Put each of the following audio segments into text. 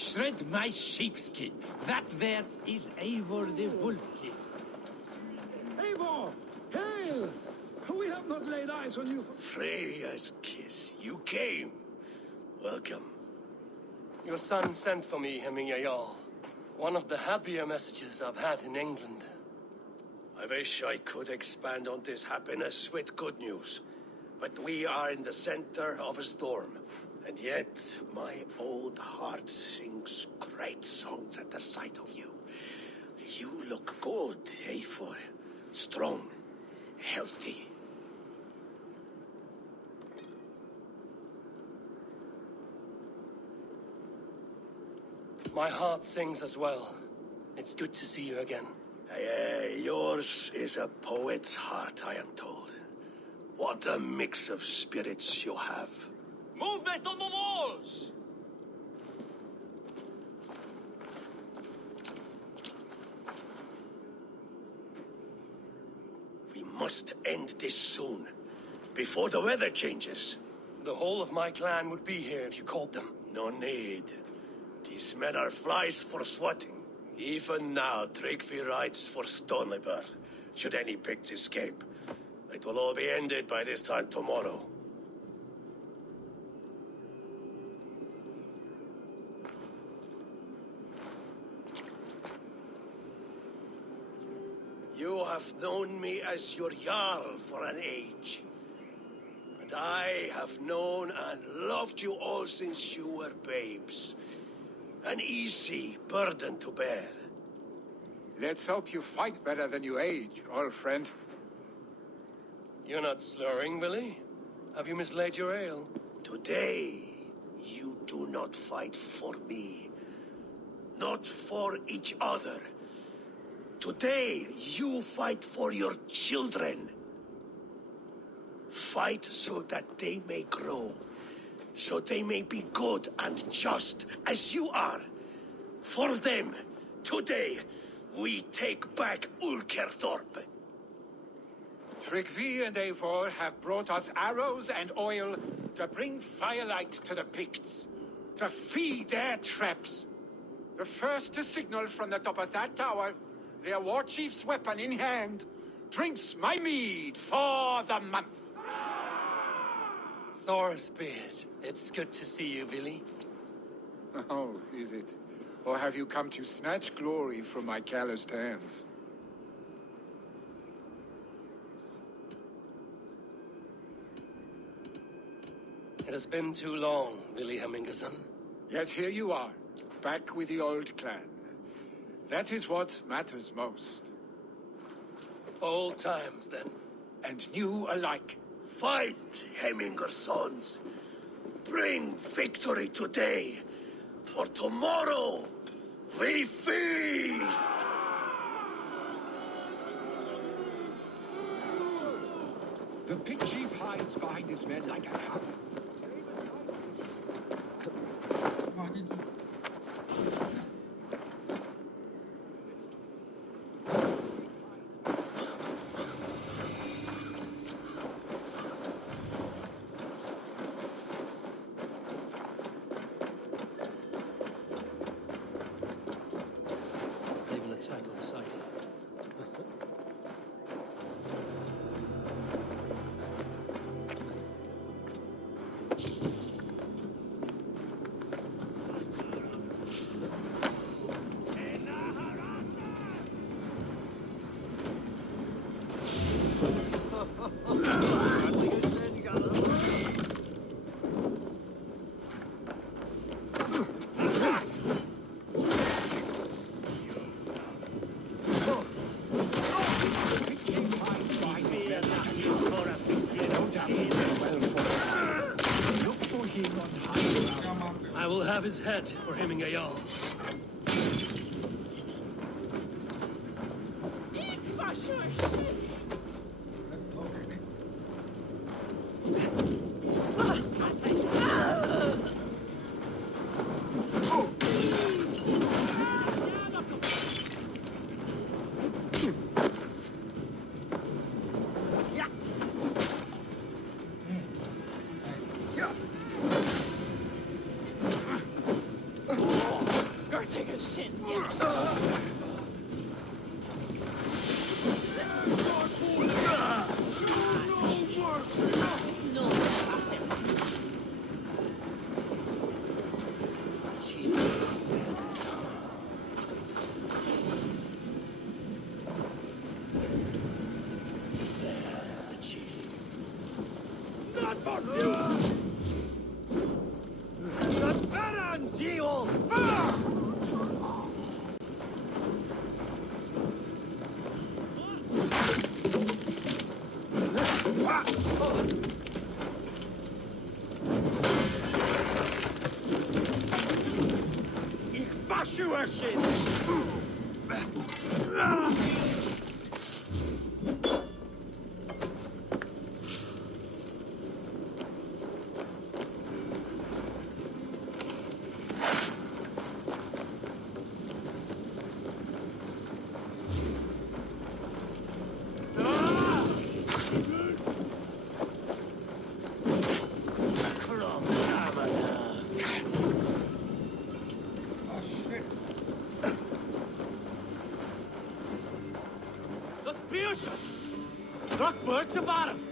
Shred my sheepskin. That there is Eivor the wolf-kissed. Eivor! Hail! We have not laid eyes on you for... Freya's kiss. You came. Welcome. Your son sent for me, Hemming Jarl. One of the happier messages I've had in England. I wish I could expand on this happiness with good news. But we are in the center of a storm. And yet, my old heart sings great songs at the sight of you. You look good, Eivor. Strong, healthy. My heart sings as well. It's good to see you again. Yours is a poet's heart, I am told. What a mix of spirits you have. Movement on the walls! We must end this soon, before the weather changes. The whole of my clan would be here if you called them. No need. These men are flies for swatting. Even now, Tryggvi rides for Stonebur, should any pigs escape. It will all be ended by this time tomorrow. You have known me as your Jarl for an age. And I have known and loved you all since you were babes. An easy burden to bear. Let's hope you fight better than you age, old friend. You're not slurring, Willie? Have you mislaid your ale? Today, you do not fight for me. Not for each other. Today, you fight for your children. Fight so that they may grow. So they may be good and just, as you are. For them, today, we take back Ulkerthorpe. Tryggvi and Eivor have brought us arrows and oil to bring firelight to the Picts, to feed their traps. The first to signal from the top of that tower, their war chief's weapon in hand, drinks my mead for the month. Thorsbeard, it's good to see you, Billy. Oh, is it? Or have you come to snatch glory from my calloused hands? It has been too long, Billy Hemmingerson. Yet here you are, back with the old clan. That is what matters most. Old times, then. And new alike. Fight, Hemminger sons. Bring victory today. For tomorrow, we feast! The pig chief hides behind his men like a hound. They will attack on sight. I will have his head for Hemming Jarl. Let's go, baby. Yeah. Take a shit, yeah. Look, birds about him.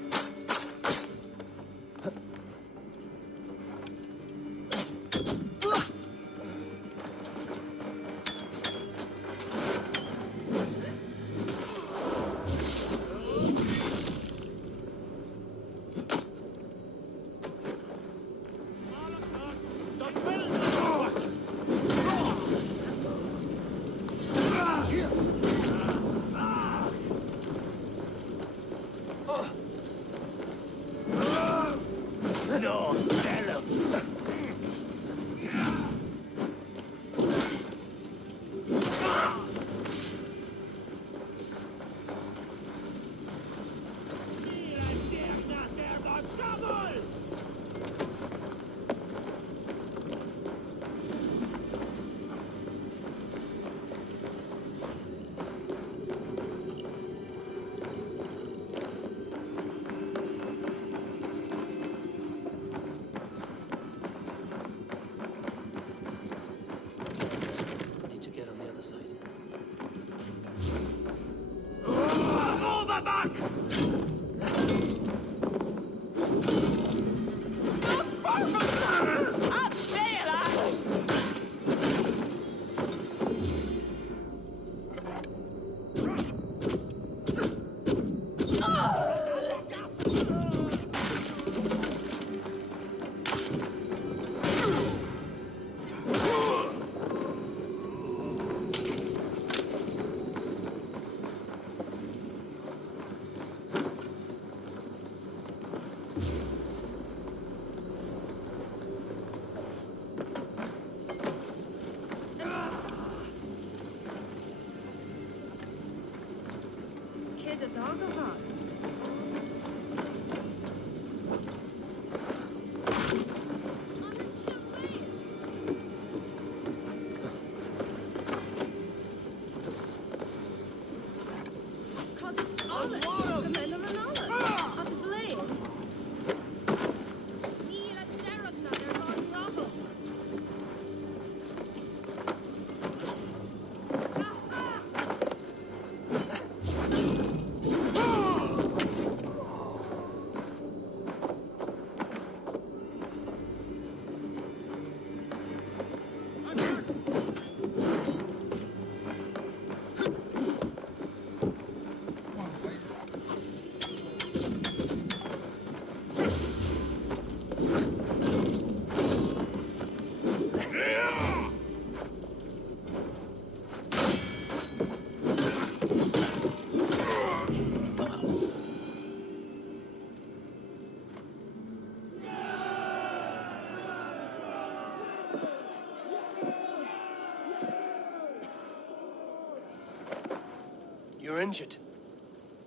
You're injured.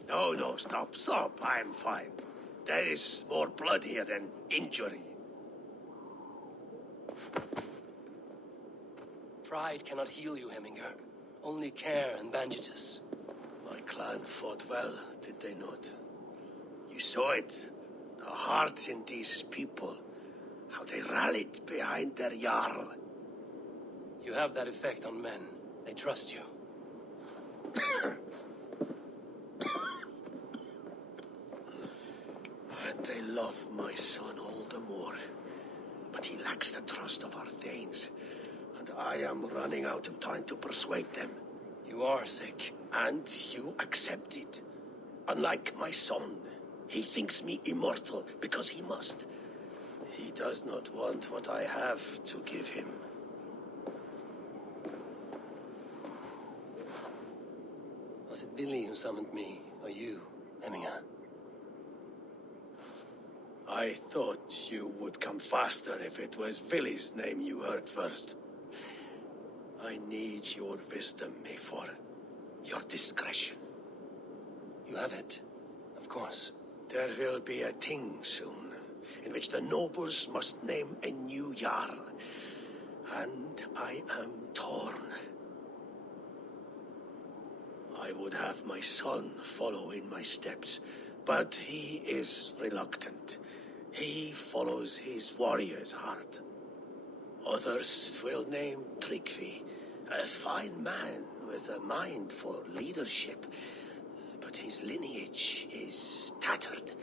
No, stop. I'm fine. There is more blood here than injury. Pride cannot heal you, Hemminger. Only care and bandages. My clan fought well, did they not? You saw it. The heart in these people. How they rallied behind their Jarl. You have that effect on men. They trust you. And they love my son all the more. But he lacks the trust of our Danes. And I am running out of time to persuade them. You are sick. And you accept it. Unlike my son, he thinks me immortal because he must. He does not want what I have to give him. Was it Billy who summoned me, or you, Hemminger? I thought you would come faster if it was Villy's name you heard first. I need your wisdom, Eivor. Your discretion. You have it, of course. There will be a thing soon, in which the nobles must name a new Jarl. And I am torn. I would have my son follow in my steps, but he is reluctant. He follows his warrior's heart. Others will name Tryggvi, a fine man with a mind for leadership. But his lineage is tattered,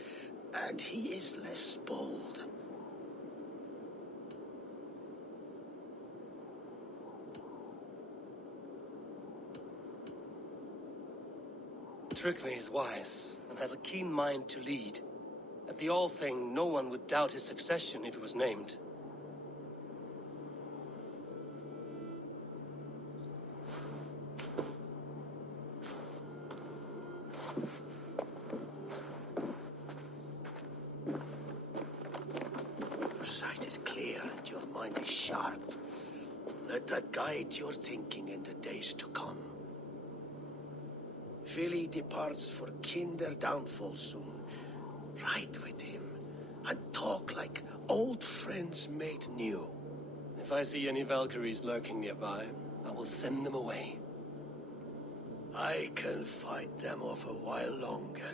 and he is less bold. Tryggvi is wise, and has a keen mind to lead. At the Althing, no one would doubt his succession if he was named. Your sight is clear and your mind is sharp. Let that guide your thinking in the days to come. Vili departs for Kinder downfall soon. Ride with him, and talk like old friends made new. If I see any Valkyries lurking nearby, I will send them away. I can fight them off a while longer.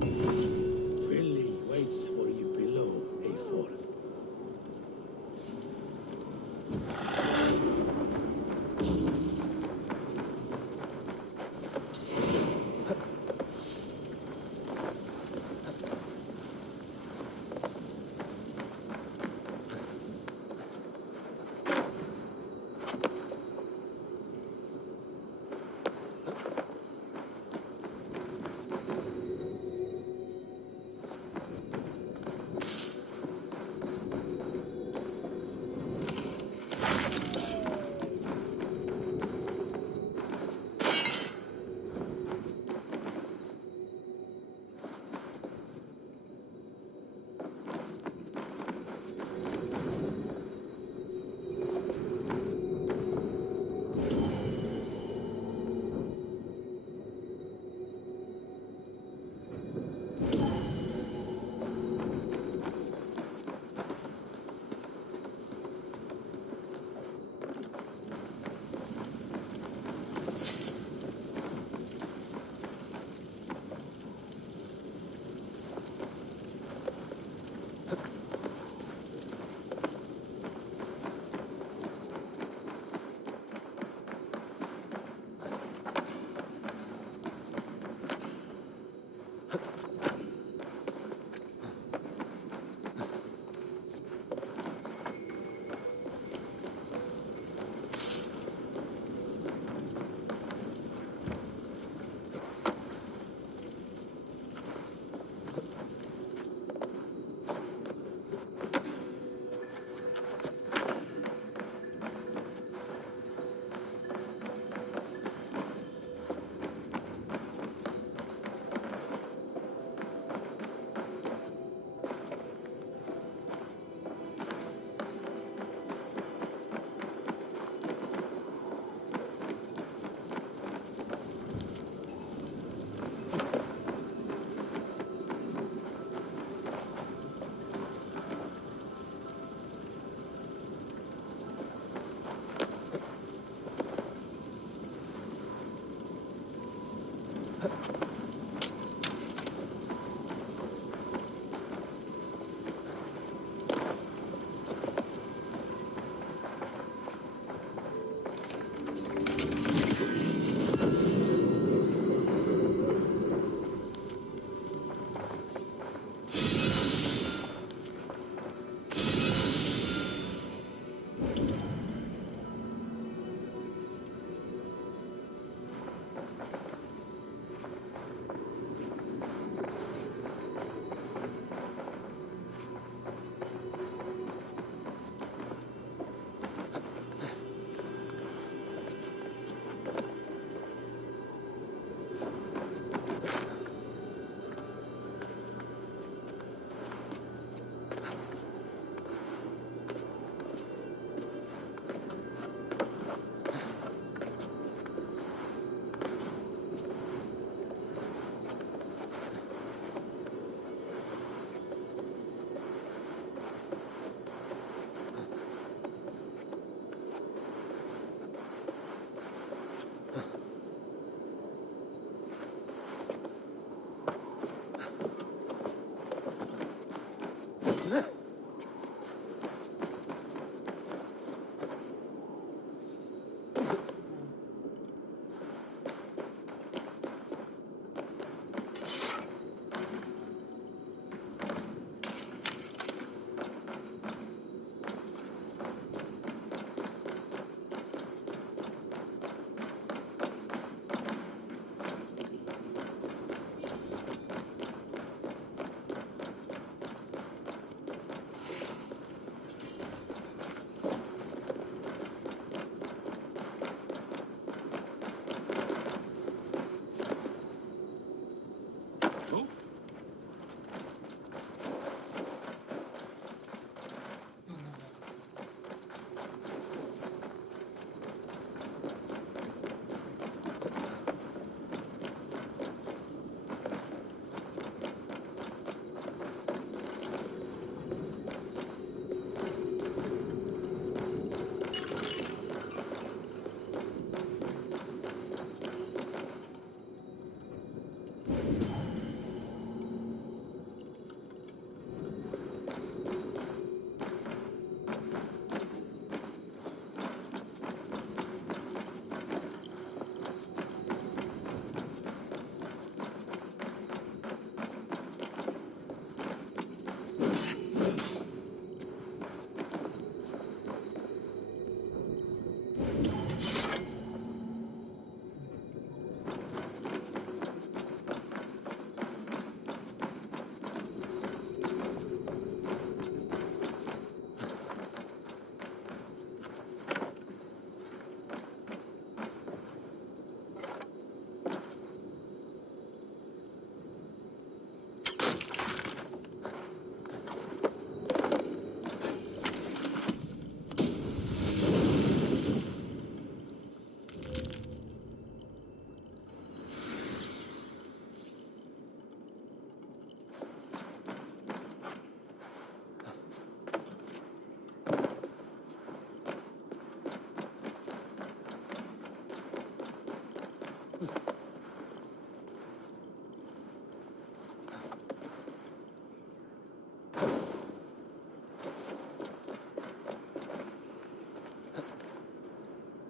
Vili waits for you below, Eivor.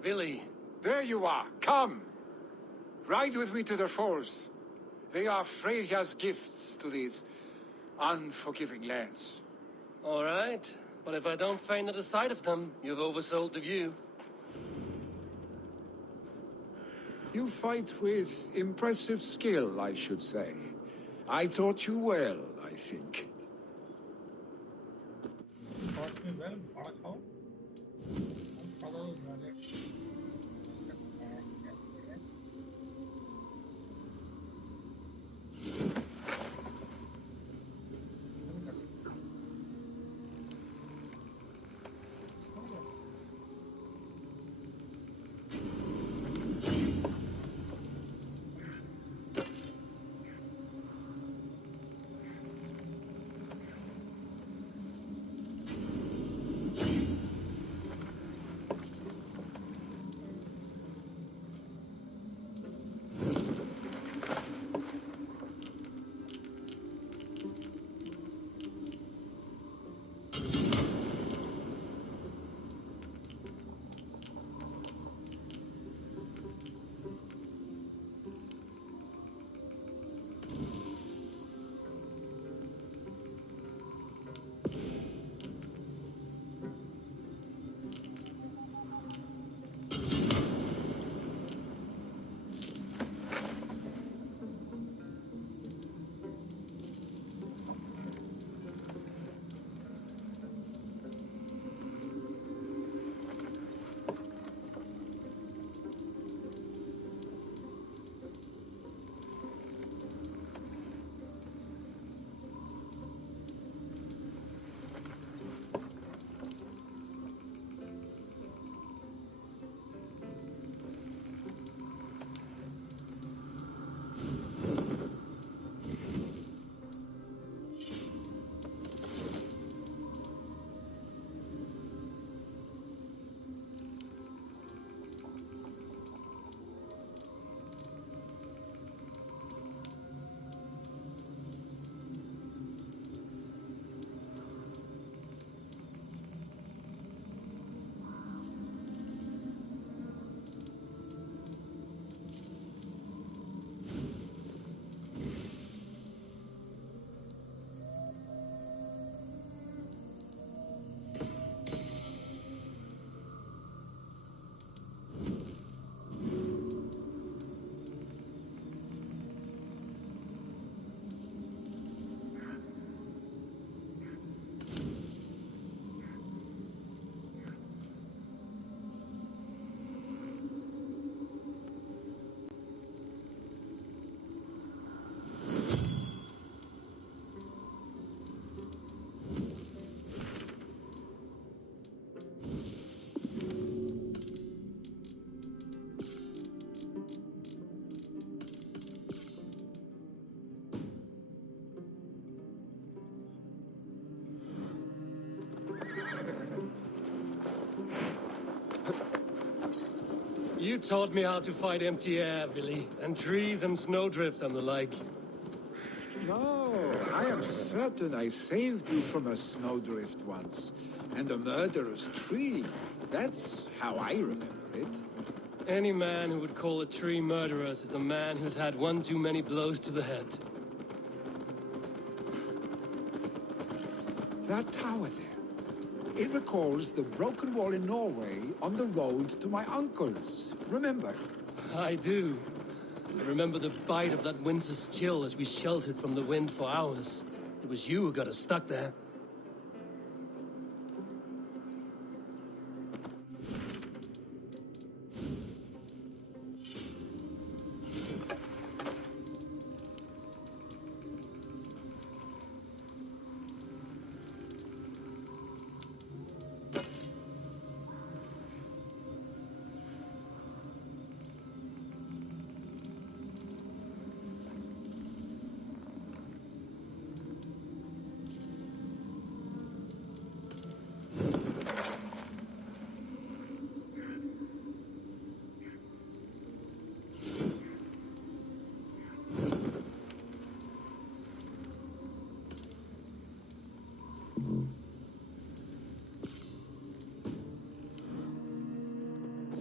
Billy. There you are. Come. Ride with me to the falls. They are Freya's gifts to these unforgiving lands. All right. But if I don't faint at the sight of them, you've oversold the view. You fight with impressive skill, I should say. I taught you well, I think. Taught me well, भाड़ा खाओ। हम खाओ जाने। नहीं कर सकते। You taught me how to fight empty air, Billy, and trees and snowdrift and the like. No, I am certain I saved you from a snowdrift once, and a murderous tree. That's how I remember it. Any man who would call a tree murderous is a man who's had one too many blows to the head. That tower there. It recalls the broken wall in Norway on the road to my uncle's. Remember? I do. I remember the bite of that winter's chill as we sheltered from the wind for hours. It was you who got us stuck there.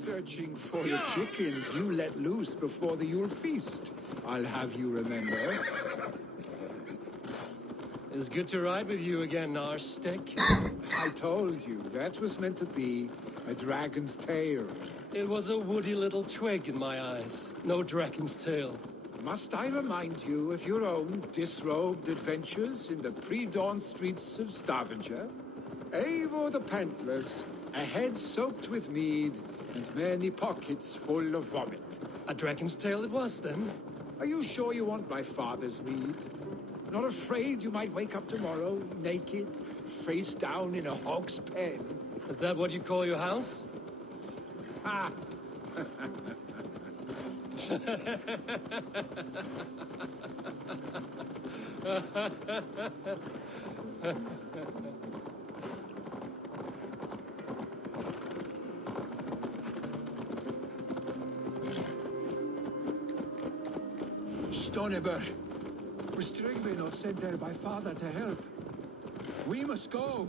Searching for the chickens you let loose before the Yule feast. I'll have you remember. It's good to ride with you again, Arstick. I told you, that was meant to be a dragon's tail. It was a woody little twig in my eyes. No dragon's tail. Must I remind you of your own disrobed adventures in the pre-dawn streets of Stavanger? Eivor the Pantless, a head soaked with mead, and many pockets full of vomit. A dragon's tail it was, then? Are you sure you want my father's mead? Not afraid you might wake up tomorrow, naked, face down in a hog's pen? Is that what you call your house? Ha! Stoneber, was Tryggvi not sent there by father to help? We must go.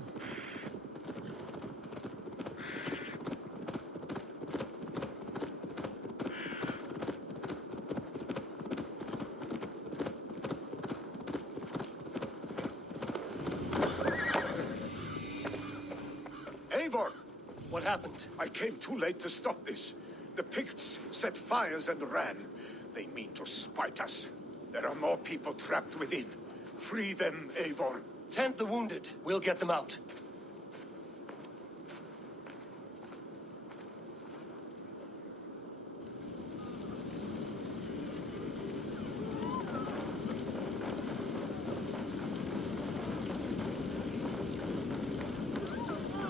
Eivor! What happened? I came too late to stop this. The Picts set fires and ran. They mean to spite us. There are more people trapped within. Free them, Eivor. Tend the wounded. We'll get them out.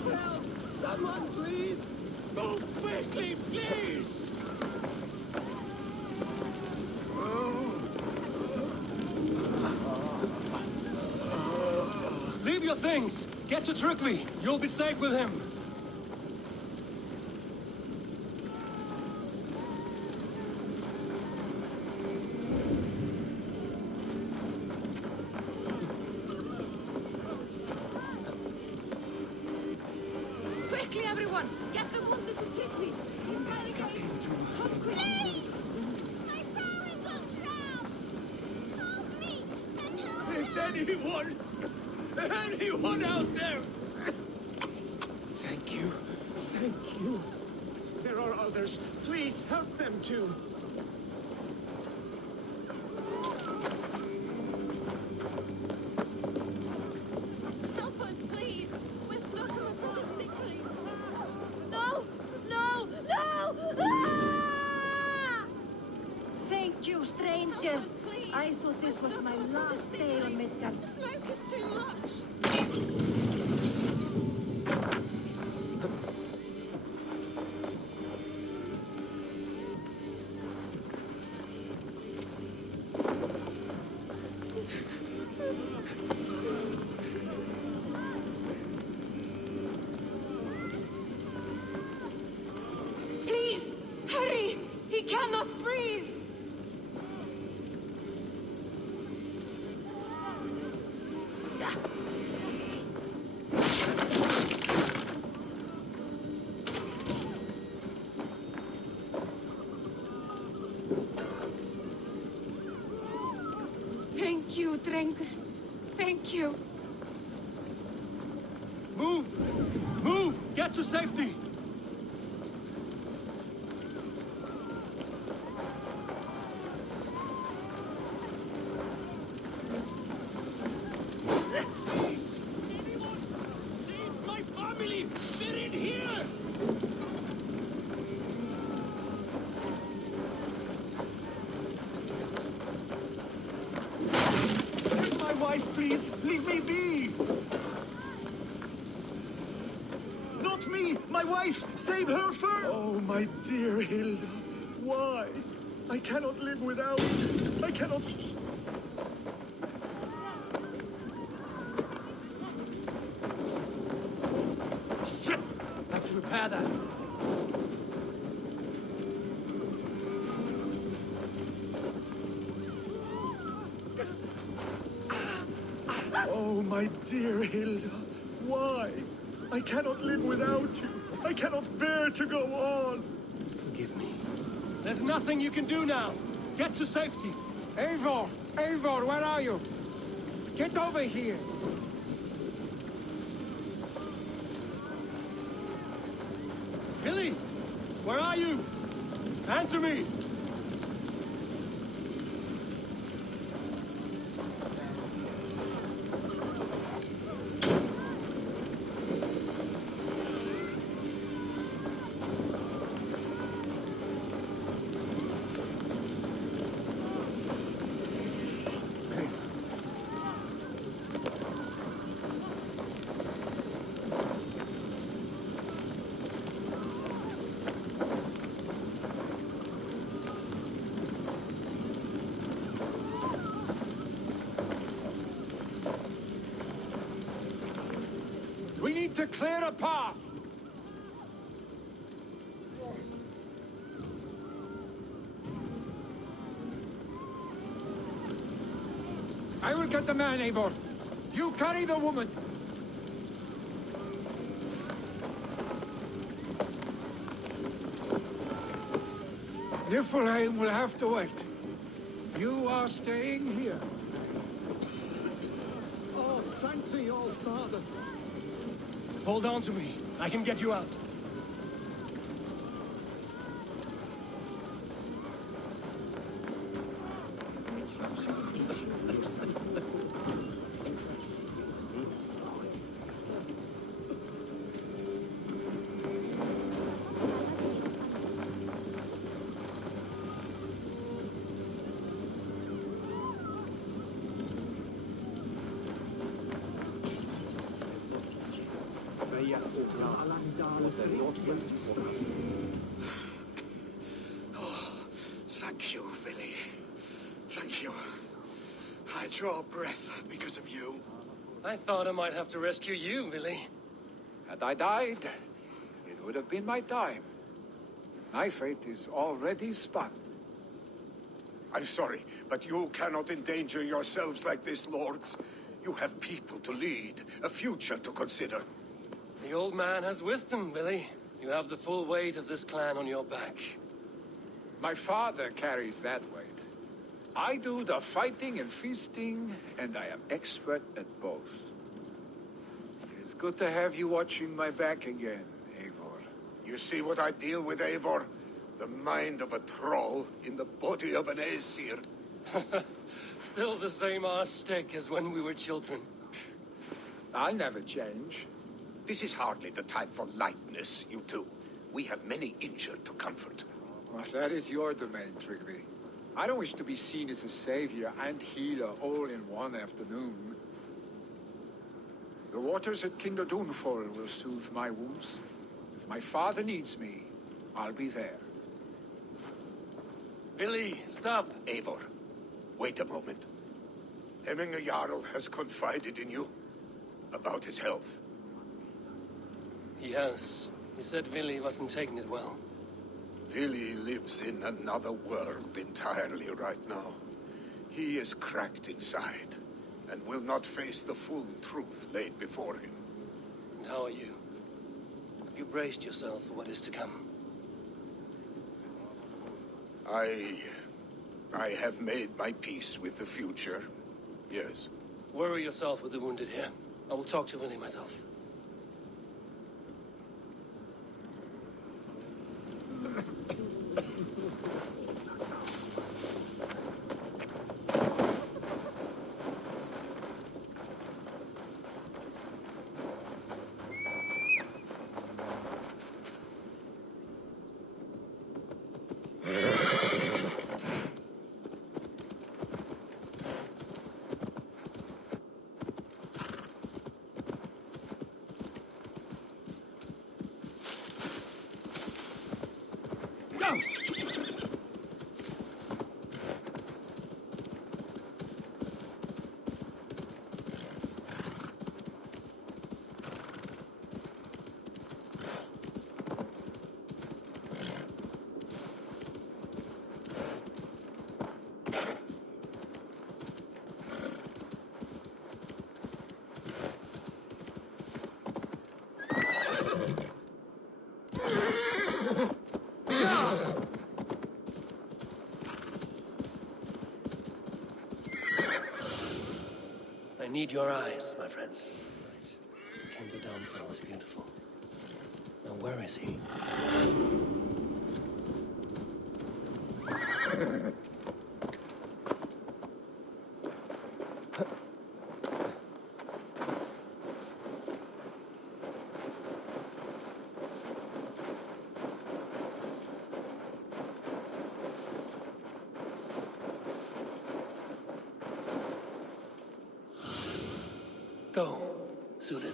Help! Someone, please! Move quickly, please! Leave your things! Get to Tryggvi! You'll be safe with him! Quickly, everyone! Get the wounded to Tryggvi! He's by the gates! Come quickly! My parents are trapped! Help me! And help Is anyone out there? Thank you. Thank you. There are others. Please help them too. help us, please! We're suffering from the sickly! No! No! No! Ah! Thank you, stranger. I thought this was my last day on Midgard. Smoke is too much! Please! Hurry! He cannot breathe! Thank you, Drengur. Thank you. Move! Move! Get to safety! My family! They're in here! My wife, please. Leave me be. Not me. My wife. Save her first. Oh, my dear Hilda. Why? I cannot live without you. I cannot... Shit! I have to repair that. Oh, my dear Hilda. Why? I cannot live without you. I cannot bear to go on. forgive me. There's nothing you can do now. Get to safety. Eivor! Eivor, where are you? Get over here! Billy! Where are you? Answer me! We need to clear a path! I will get the man, Eivor. You carry the woman. Niflheim will have to wait. You are staying here. Oh, thank thee, old father. Hold on to me. I can get you out. Oh, thank you, Billy. Thank you. I draw breath because of you. I thought I might have to rescue you, Billy. Had I died, it would have been my time. My fate is already spun. I'm sorry, but you cannot endanger yourselves like this, lords. You have people to lead, a future to consider. The old man has wisdom, Billy. You have the full weight of this clan on your back. My father carries that weight. I do the fighting and feasting, and I am expert at both. It's good to have you watching my back again, Eivor. You see what I deal with, Eivor? The mind of a troll in the body of an Aesir. Still the same arse steak as when we were children. I'll never change. This is hardly the time for lightness, you two. We have many injured to comfort. Well, that is your domain, Trigby. I don't wish to be seen as a savior and healer all in one afternoon. The waters at Kinderdunfol will soothe my wounds. If my father needs me, I'll be there. Billy, stop! Eivor, wait a moment. Hemminger Jarl has confided in you about his health. He has. He said Billy wasn't taking it well. Billy lives in another world entirely right now. He is cracked inside, and will not face the full truth laid before him. And how are you? Have you braced yourself for what is to come? I have made my peace with the future, yes. Worry yourself with the wounded here. I will talk to Willie myself. need your eyes, my friend. Right. Kendo Downfell is beautiful. Now, where is he? Go, Sudan.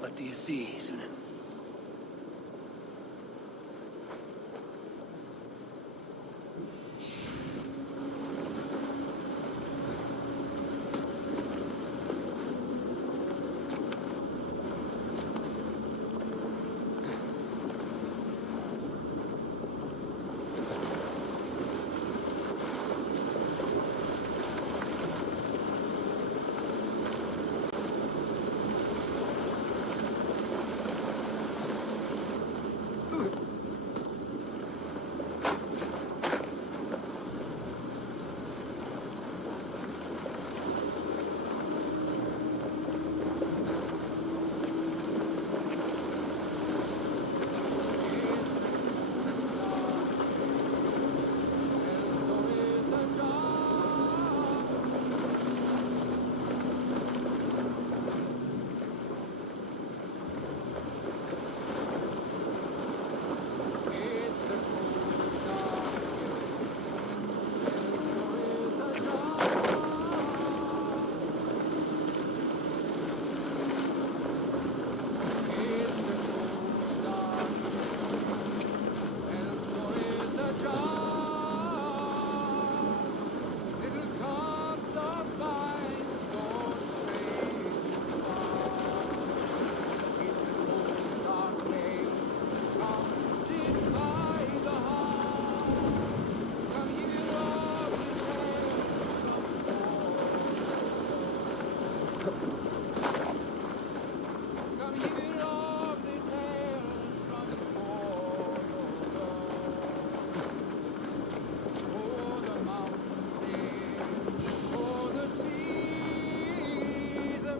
What do you see, Sunan?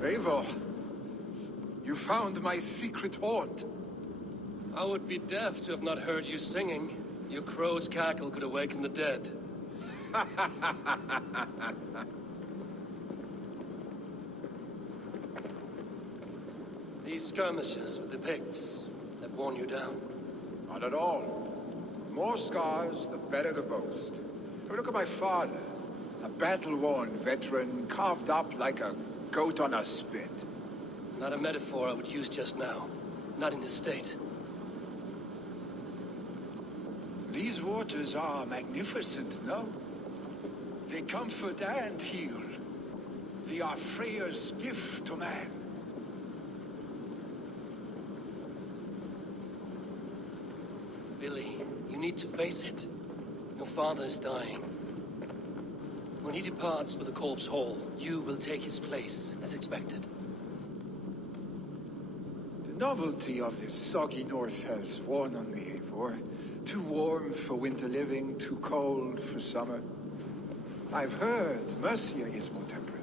Eivor, you found my secret haunt. I would be deaf to have not heard you singing. Your crow's cackle could awaken the dead. These skirmishes with the Picts that worn you down? Not at all. The more scars, the better the boast. Look at my father. A battle-worn veteran, carved up like a goat on a spit. Not a metaphor I would use just now. Not in his state. These waters are magnificent, no? They comfort and heal. They are Freya's gift to man. Billy, you need to face it. Your father is dying. When he departs for the Corpse Hall, you will take his place, as expected. The novelty of this soggy north has worn on me, Eivor. Too warm for winter living, too cold for summer. I've heard Mercia is more temperate.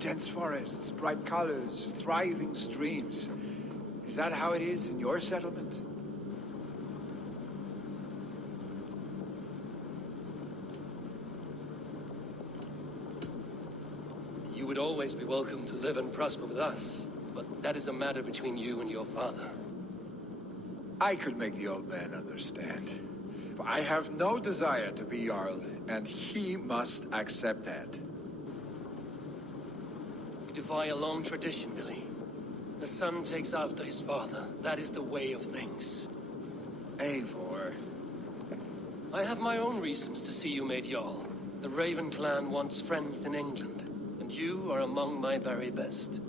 Dense forests, bright colors, thriving streams. Is that how it is in your settlement? You would always be welcome to live and prosper with us, but that is a matter between you and your father. I could make the old man understand. I have no desire to be Jarl, and he must accept that. defy a long tradition, Billy. The son takes after his father. That is the way of things. Eivor. I have my own reasons to see you made Jarl. The Raven clan wants friends in England, and you are among my very best.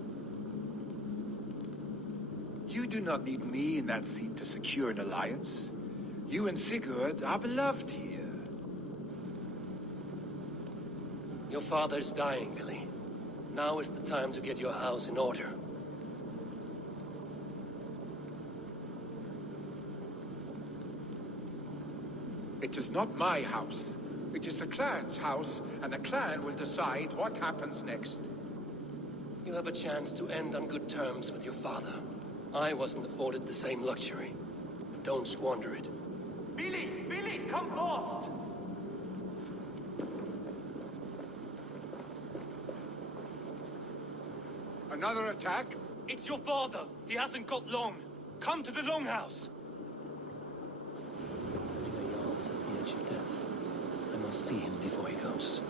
You do not need me in that seat to secure an alliance. You and Sigurd are beloved here. Your father's dying, Billy. Now is the time to get your house in order. It is not my house. It is the clan's house, and the clan will decide what happens next. You have a chance to end on good terms with your father. I wasn't afforded the same luxury. Don't squander it. Billy! Billy, come forth! Another attack? It's your father. He hasn't got long. Come to the longhouse. Jarl is at the edge of death. I must see him before he goes.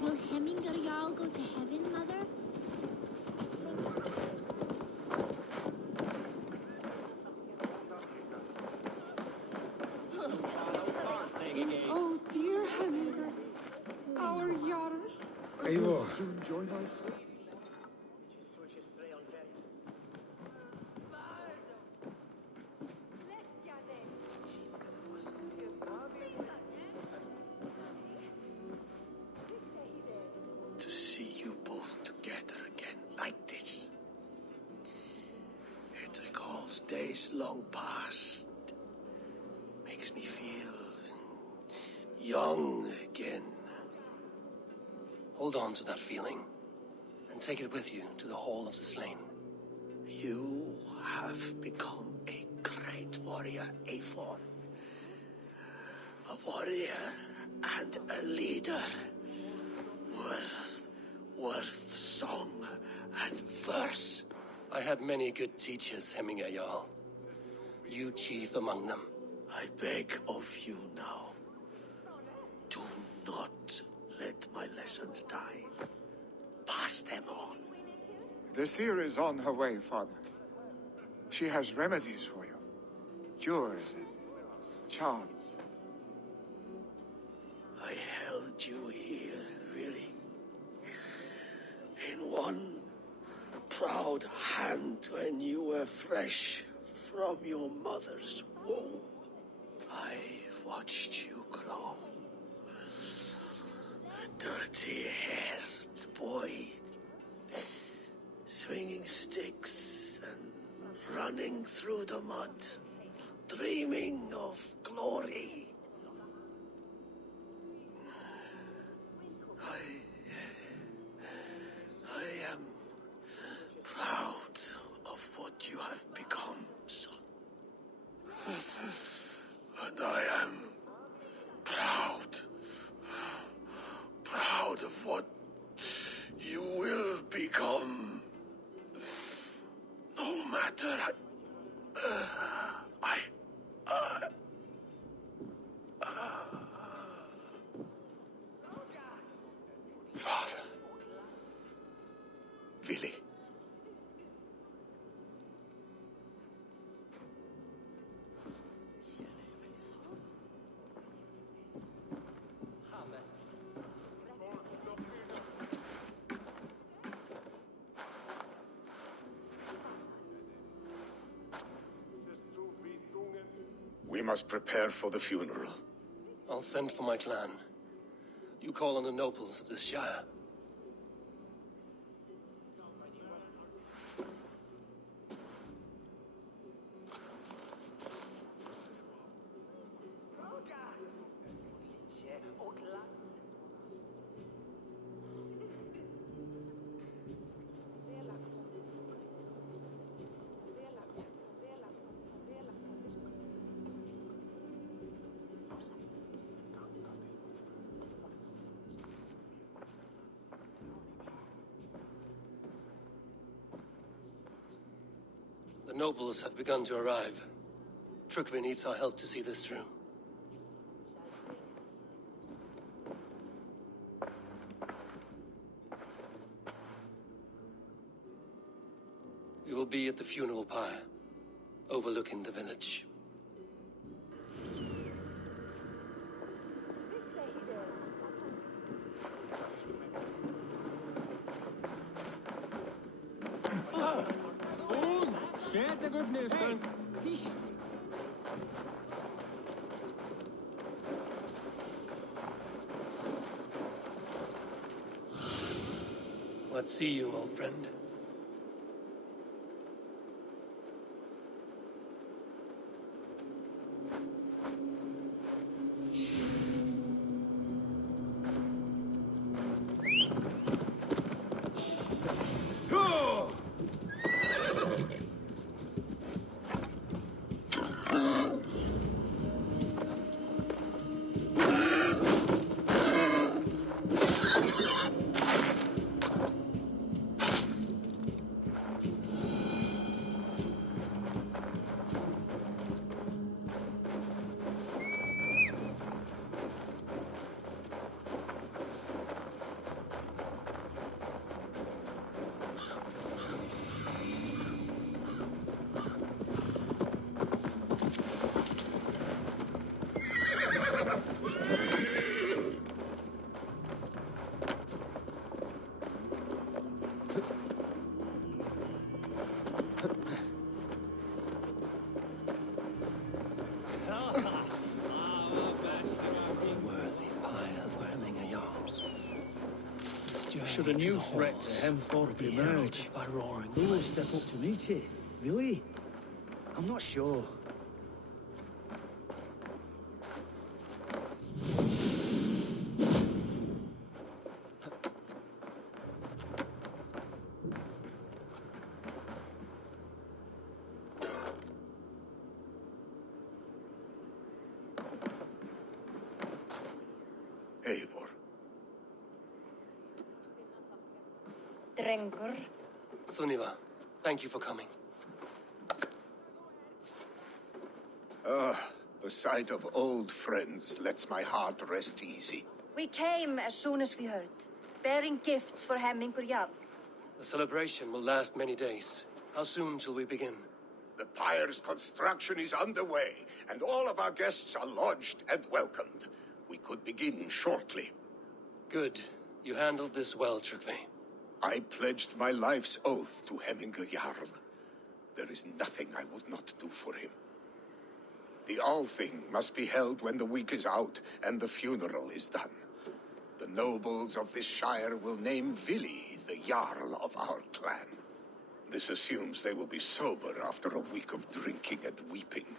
Will Hemminger Jarl go to heaven, Mother? Oh, dear Hemminger. Our Jarl. Eivor. Soon join us. To see you both together again like this. It recalls days long past. Makes me feel young again. Hold on to that feeling, and take it with you to the Hall of the Slain. You have become a great warrior, Eivor. A warrior and a leader. Worth song and verse. I had many good teachers, Hemminger Jarl. You chief among them. I beg of you now, do not let my lessons die. Pass them on. The seer is on her way, Father. She has remedies for you. Cures and charms. I held you here, really. In one proud hand when you were fresh from your mother's womb. I've watched you grow. A dirty-haired boy, swinging sticks and running through the mud, dreaming of glory. I am proud of what you have become, son. And I am proud of what you will become. No matter Father. Willy. We must prepare for the funeral. I'll send for my clan. You call on the nobles of this shire. The nobles have begun to arrive. Trukvi needs our help to see this through. We will be at the funeral pyre, overlooking the village. Share good news, man. What see you, old friend? Should a new threat to Hemthorpe emerge, who will step up to meet it? Really? I'm not sure. Eivor. Drengur. Sunniva, thank you for coming. The sight of old friends lets my heart rest easy. We came as soon as we heard, bearing gifts for Hemmingur Jarl. The celebration will last many days. How soon shall we begin? The pyre's construction is underway, and all of our guests are lodged and welcomed. We could begin shortly. Good. You handled this well, Trukvi. I pledged my life's oath to Hemmingur Jarl. There is nothing I would not do for him. The Althing must be held when the week is out and the funeral is done. The nobles of this shire will name Vili the Jarl of our clan. This assumes they will be sober after a week of drinking and weeping.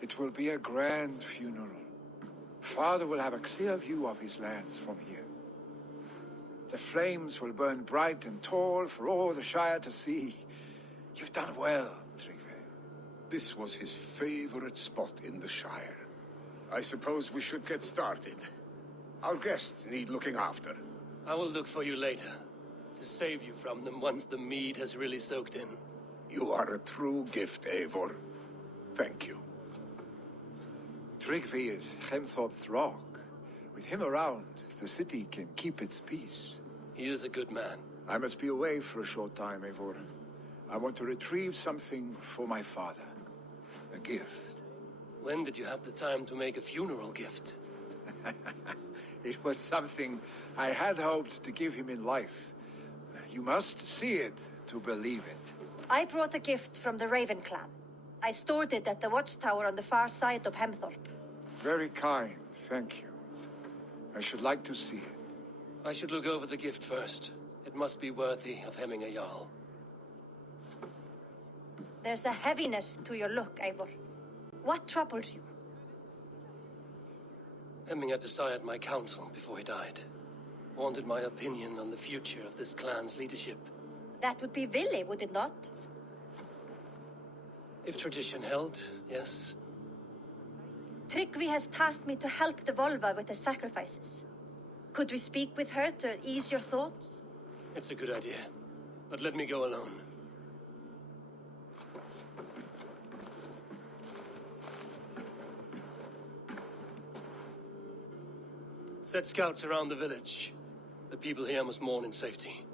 It will be a grand funeral. Father will have a clear view of his lands from here. The flames will burn bright and tall for all the Shire to see. You've done well, Trygve. This was his favorite spot in the Shire. I suppose we should get started. Our guests need looking after. I will look for you later, to save you from them once the mead has really soaked in. You are a true gift, Eivor. Thank you. Trygve is Hemthorpe's rock. With him around, the city can keep its peace. He is a good man. I must be away for a short time, Eivor. I want to retrieve something for my father. A gift. When did you have the time to make a funeral gift? It was something I had hoped to give him in life. You must see it to believe it. I brought a gift from the Raven clan. I stored it at the watchtower on the far side of Hemthorpe. Very kind, thank you. I should like to see it. I should look over the gift first. It must be worthy of hemming a jarl. There's a heaviness to your look, Eivor. What troubles you? Hemming had desired my counsel before he died. Wanted my opinion on the future of this clan's leadership. That would be Vili, would it not? If tradition held, yes. Tryggvi has tasked me to help the Volva with the sacrifices. Could we speak with her to ease your thoughts? It's a good idea. But let me go alone. Set scouts around the village. The people here must mourn in safety.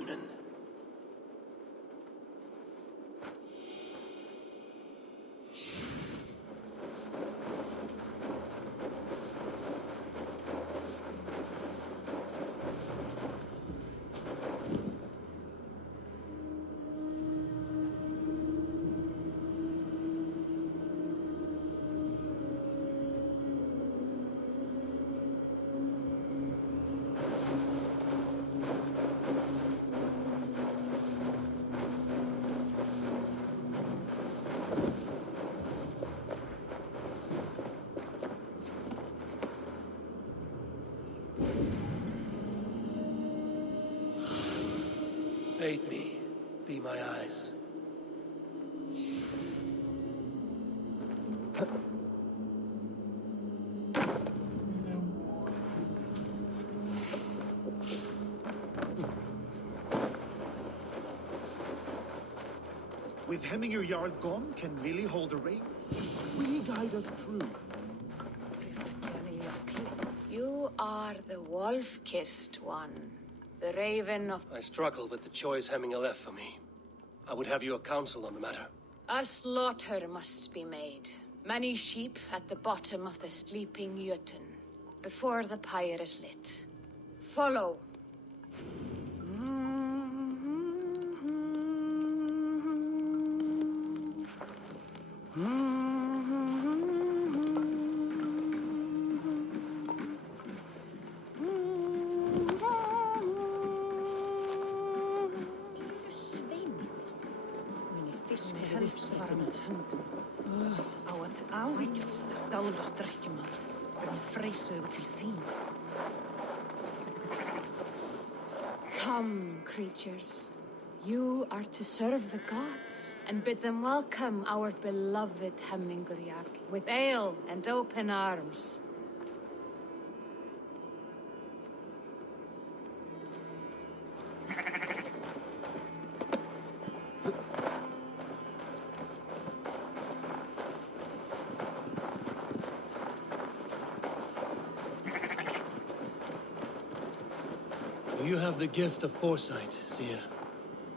Sunan. Aid me. Be my eyes. With Hemminger Jarl gone, can Willie hold the reins? Will he guide us through? You are the wolf-kissed one. The raven of... I struggle with the choice Hemminger left for me. I would have your counsel on the matter. A slaughter must be made. Many sheep at the bottom of the sleeping Jötun, before the pyre is lit. Follow. Á að áhyggjast dáðlust drekkjumann, verði freysaugu til þín. Come, creatures. You are to serve the gods, and bid them welcome our beloved Hemminger Jarl, with ale and open arms. You have the gift of foresight, seer.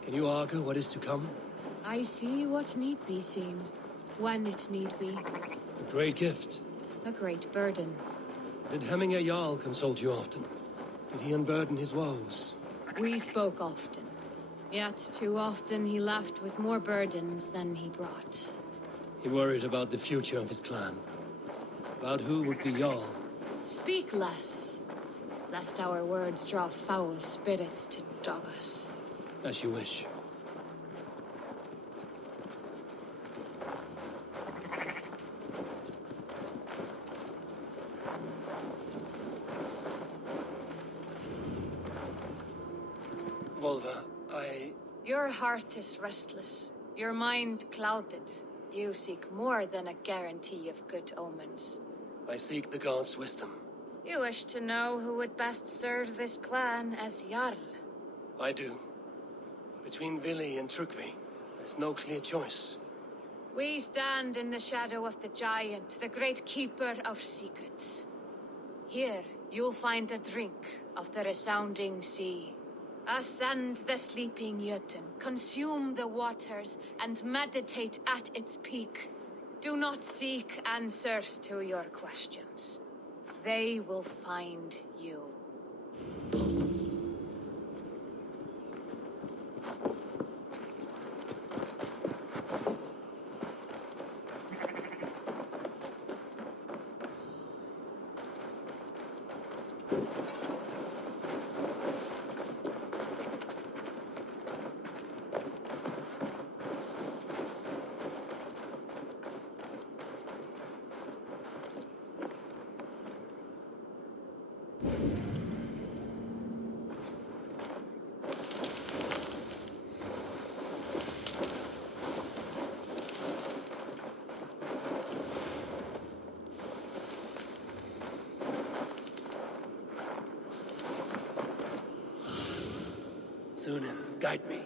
Can you argue what is to come? I see what need be seen, when it need be. A great gift. A great burden. Did Hemminger Jarl consult you often? Did he unburden his woes? We spoke often. Yet too often he left with more burdens than he brought. He worried about the future of his clan. About who would be Jarl. Speak less, lest our words draw foul spirits to dog us. As you wish. Volva, Your heart is restless, your mind clouded. You seek more than a guarantee of good omens. I seek the gods' wisdom. You wish to know who would best serve this clan as Jarl. I do. Between Vili and Trukvi, there's no clear choice. We stand in the shadow of the giant, the great keeper of secrets. Here, you'll find a drink of the resounding sea. Ascend the sleeping Jötun, consume the waters, and meditate at its peak. Do not seek answers to your questions. They will find you. Sunan, guide me.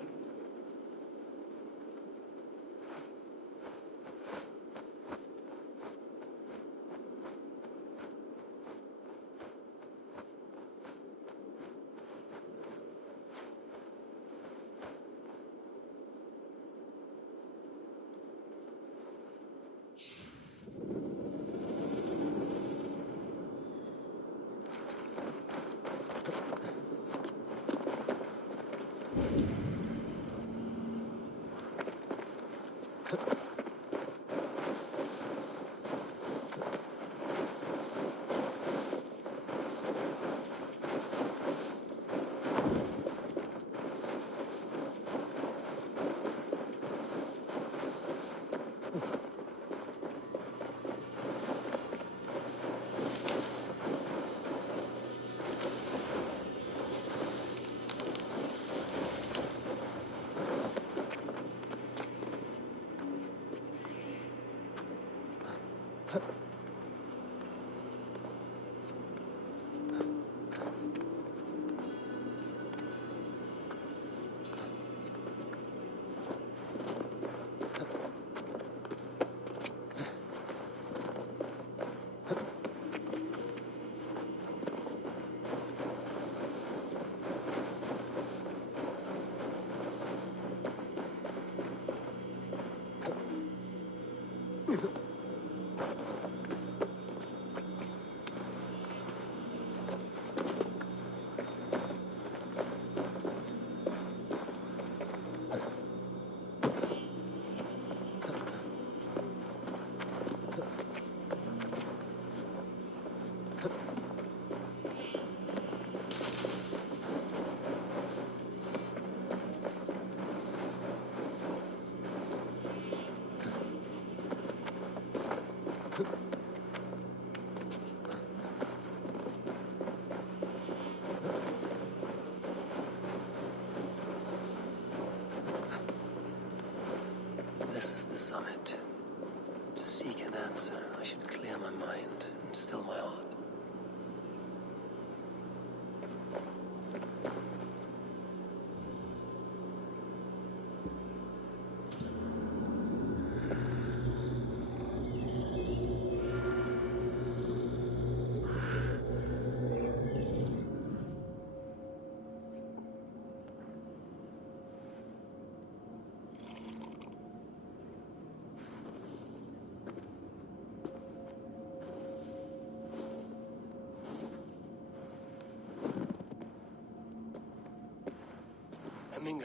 mind and still my heart.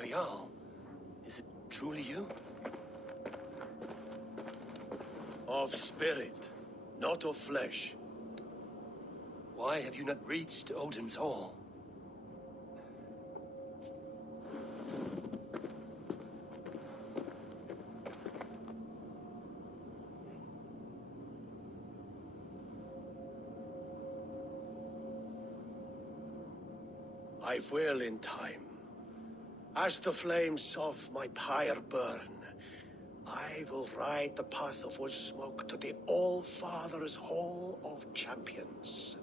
Jarl, is it truly you? Of spirit, not of flesh. Why have you not reached Odin's Hall? I will in time. As the flames of my pyre burn, I will ride the path of wood smoke to the All-Father's Hall of Champions.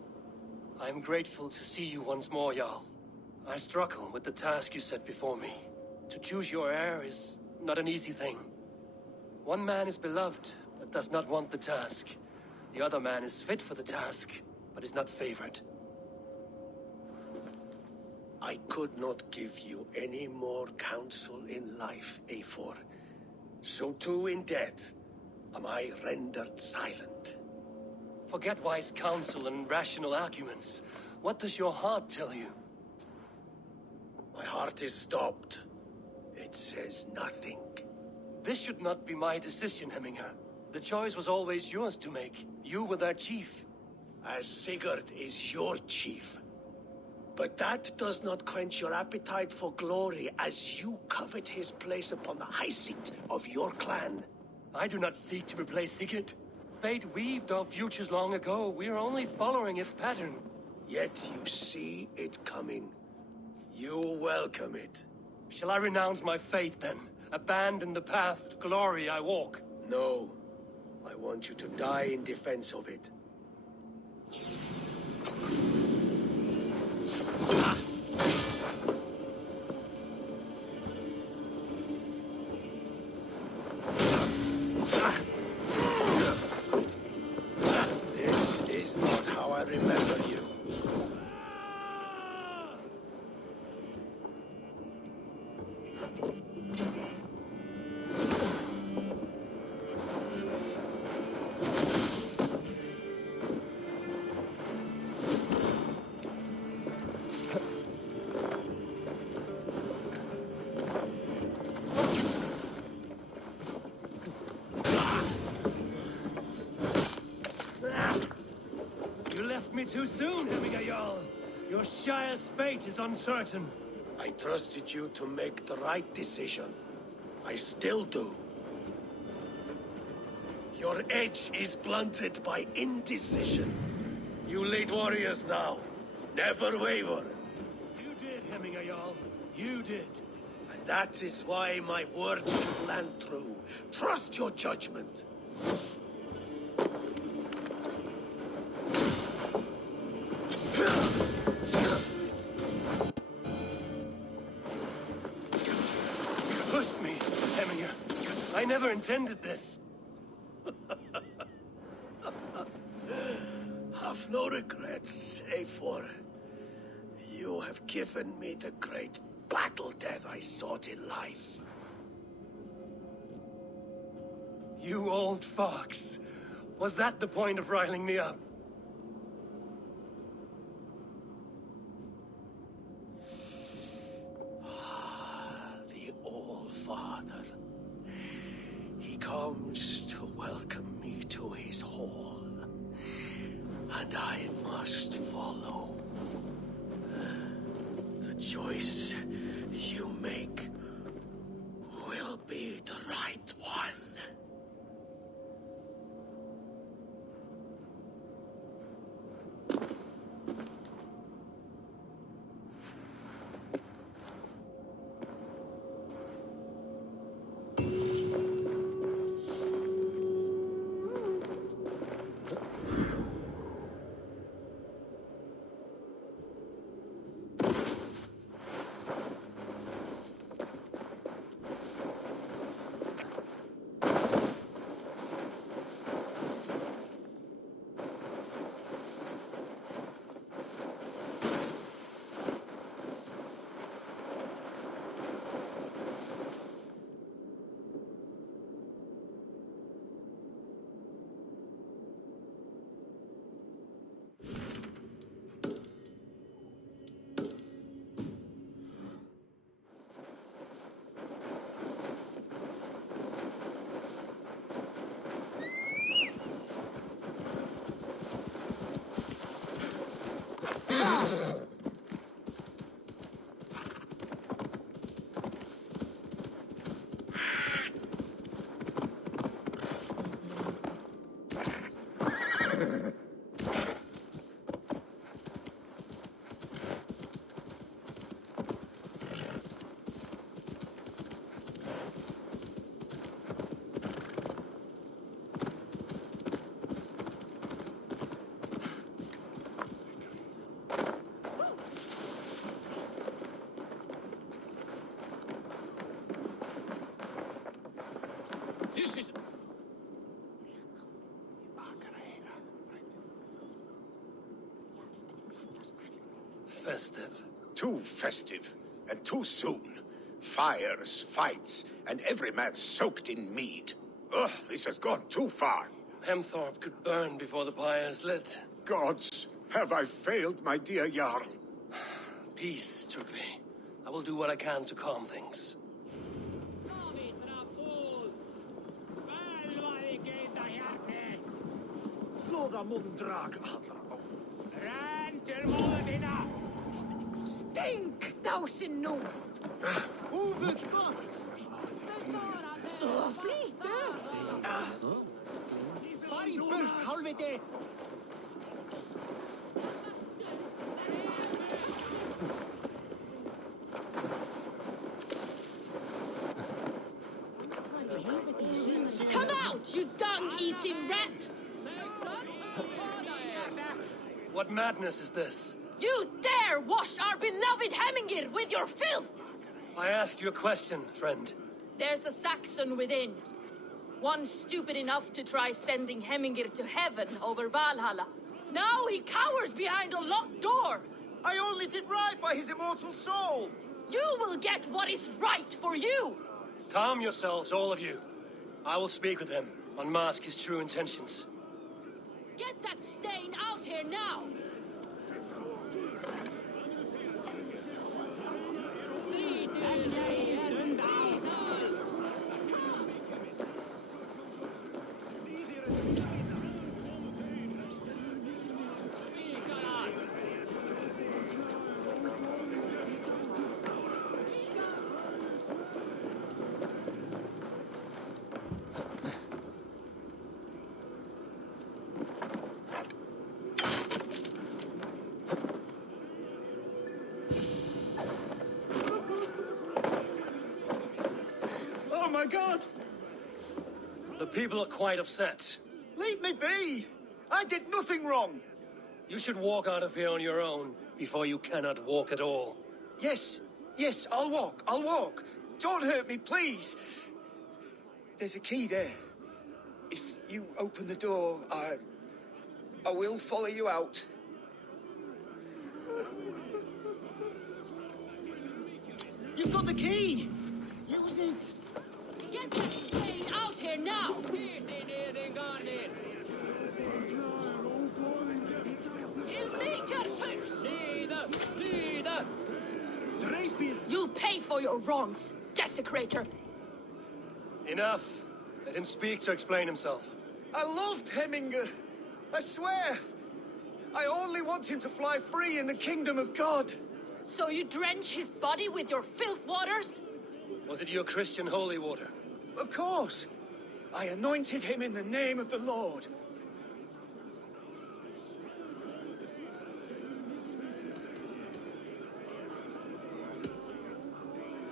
I am grateful to see you once more, Jarl. I struggle with the task you set before me. To choose your heir is not an easy thing. One man is beloved, but does not want the task. The other man is fit for the task, but is not favored. I could not give you any more counsel in life, Eivor. So too in death am I rendered silent. Forget wise counsel and rational arguments. What does your heart tell you? My heart is stopped. It says nothing. This should not be my decision, Hemminger. The choice was always yours to make. You were their chief. As Sigurd is your chief. But that does not quench your appetite for glory as you covet his place upon the high seat of your clan. I do not seek to replace Sigurd. Fate weaved our futures long ago. We are only following its pattern. Yet you see it coming. You welcome it. Shall I renounce my fate then? Abandon the path to glory I walk? No. I want you to die in defense of it. This is not how I remember you. Too soon, Hemminger Jarl. Your Shire's fate is uncertain. I trusted you to make the right decision. I still do. Your edge is blunted by indecision. You lead warriors now. Never waver. You did, Hemminger Jarl. You did. And that is why my words should land true. Trust your judgment. I never intended this. Have no regrets, Eivor. You have given me the great battle death I sought in life. You old fox. Was that the point of riling me up? The All-Father. He comes to welcome me to his hall, and I must follow. The choice you make will be the right one. festive. Too festive, and too soon. Fires, fights, and every man soaked in mead. Ugh, this has gone too far. Hemthorpe could burn before the pyre is lit. Gods, have I failed my dear Jarl? Peace, Trygve. I will do what I can to calm things. Stink, thou sin nu! Så flitig! Fari burt, halvete! Come out, you dung-eating rat! What madness is this? You dare wash our beloved Hemingir with your filth! I asked you a question, friend. There's a Saxon within. One stupid enough to try sending Hemingir to heaven over Valhalla. Now he cowers behind a locked door! I only did right by his immortal soul! You will get what is right for you! Calm yourselves, all of you. I will speak with him, unmask his true intentions. Get that stain out here now! Oh my god! The people are quite upset. Leave me be! I did nothing wrong! You should walk out of here on your own before you cannot walk at all. Yes, yes, I'll walk. Don't hurt me, please! There's a key there. If you open the door, I will follow you out. You've got the key! Use it! Get that stain out here now! You'll pay for your wrongs, desecrator! Enough. Let him speak to explain himself. I loved Hemingr. I swear. I only want him to fly free in the kingdom of God. So you drench his body with your filth waters? Was it your Christian holy water? Of course. I anointed him in the name of the Lord.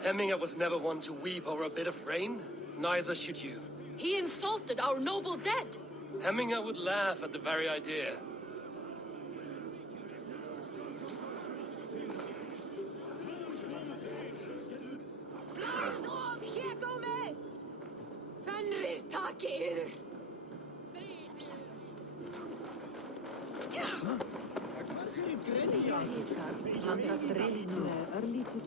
Hemingr was never one to weep over a bit of rain. Neither should you. He insulted our noble dead. Hemingr would laugh at the very idea. Fenrir taki yður. Landra dreifinu örlítið.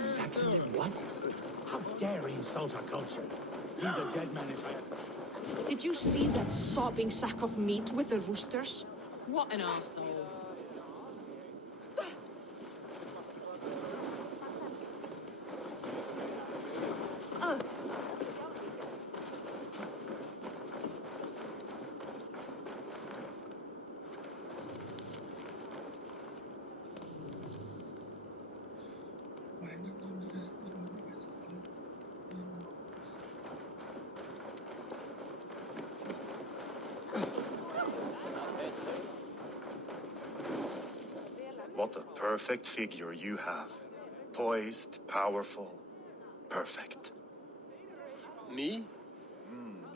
Saxon did what? How dare he insult our culture? He's a dead man if I... Did you see that sobbing sack of meat with the roosters? What an arsehole. What a perfect figure you have. Poised, powerful, perfect. Me?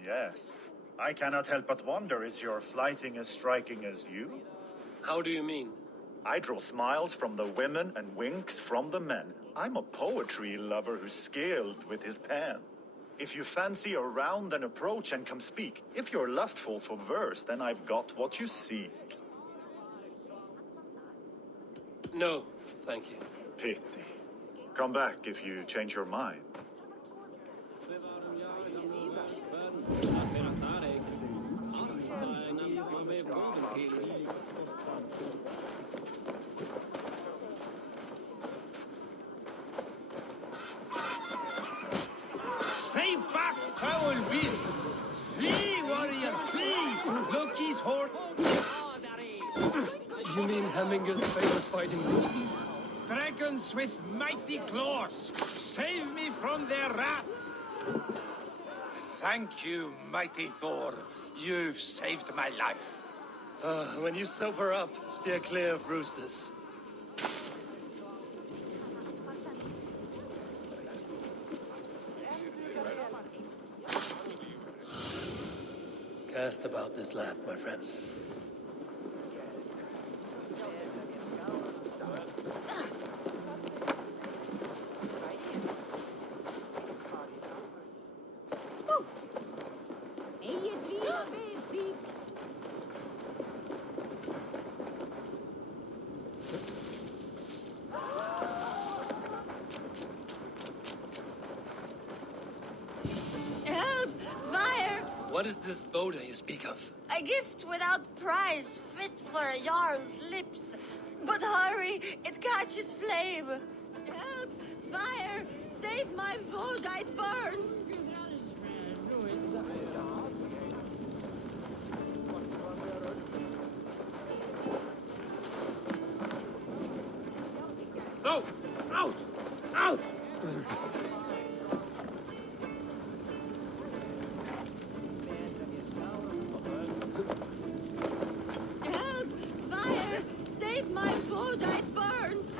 Yes. I cannot help but wonder, is your flighting as striking as you? How do you mean? I draw smiles from the women and winks from the men. I'm a poetry lover who's skilled with his pen. If you fancy a round, then approach and come speak. If you're lustful for verse, then I've got what you seek. No, thank you. Pity. Come back if you change your mind. Stay back, foul beast! Flee, warrior, flee! Look, he's hurt. You mean Hemminger's famous fighting roosters? Dragons with mighty claws! Save me from their wrath! Thank you, mighty Thor. You've saved my life. When you sober up, steer clear of roosters. Cast about this land, my friend. Help! Fire! What is this Boda you speak of? A gift without price, fit for a Jarl's lips. But hurry, it catches flame. Help! Fire! Save my Voda, it burns! No! Out! Out! Help! Fire! Save my Voda, it burns!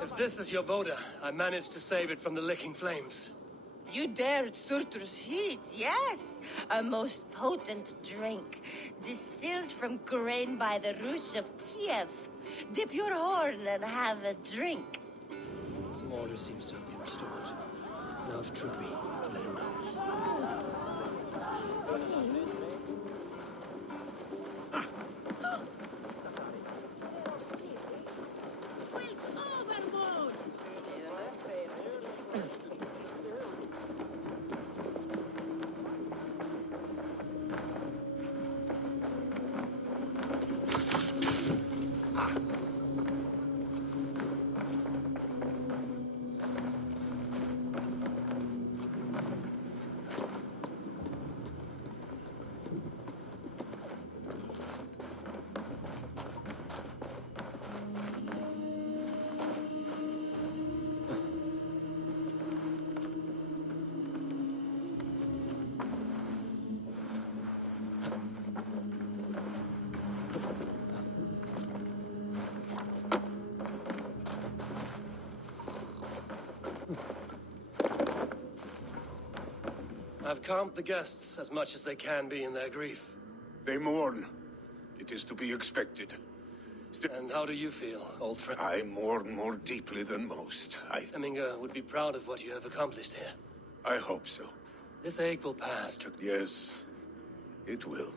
If this is your Boda, I managed to save it from the licking flames. You dared Surtur's heat, yes! A most potent drink, distilled from grain by the roots of Kiev. Dip your horn and have a drink. Some order seems to have been restored. Now to Trugvi to let him know. I've calmed the guests as much as they can be in their grief. They mourn. It is to be expected. And how do you feel, old friend? I mourn more deeply than most. Hemminger would be proud of what you have accomplished here. I hope so. This ache will pass, Trugvi. Yes, it will.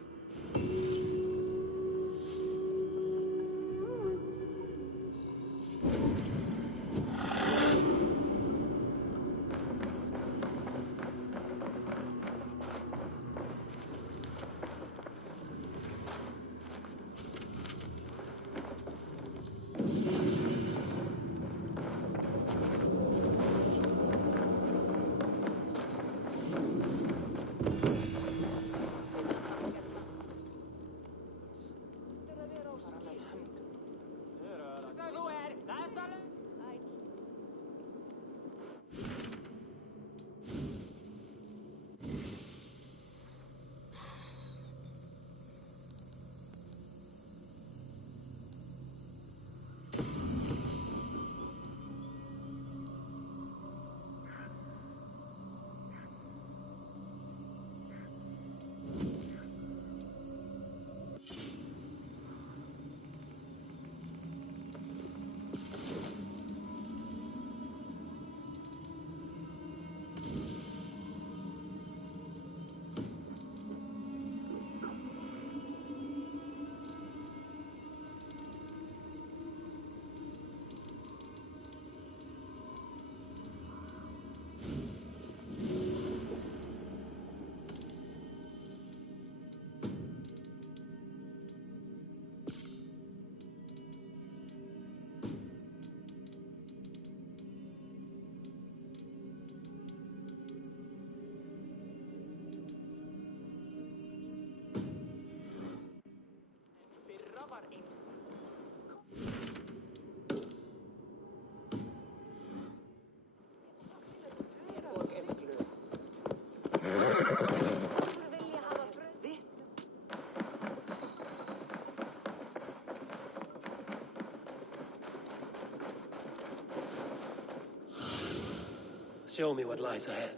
Show me what lies ahead.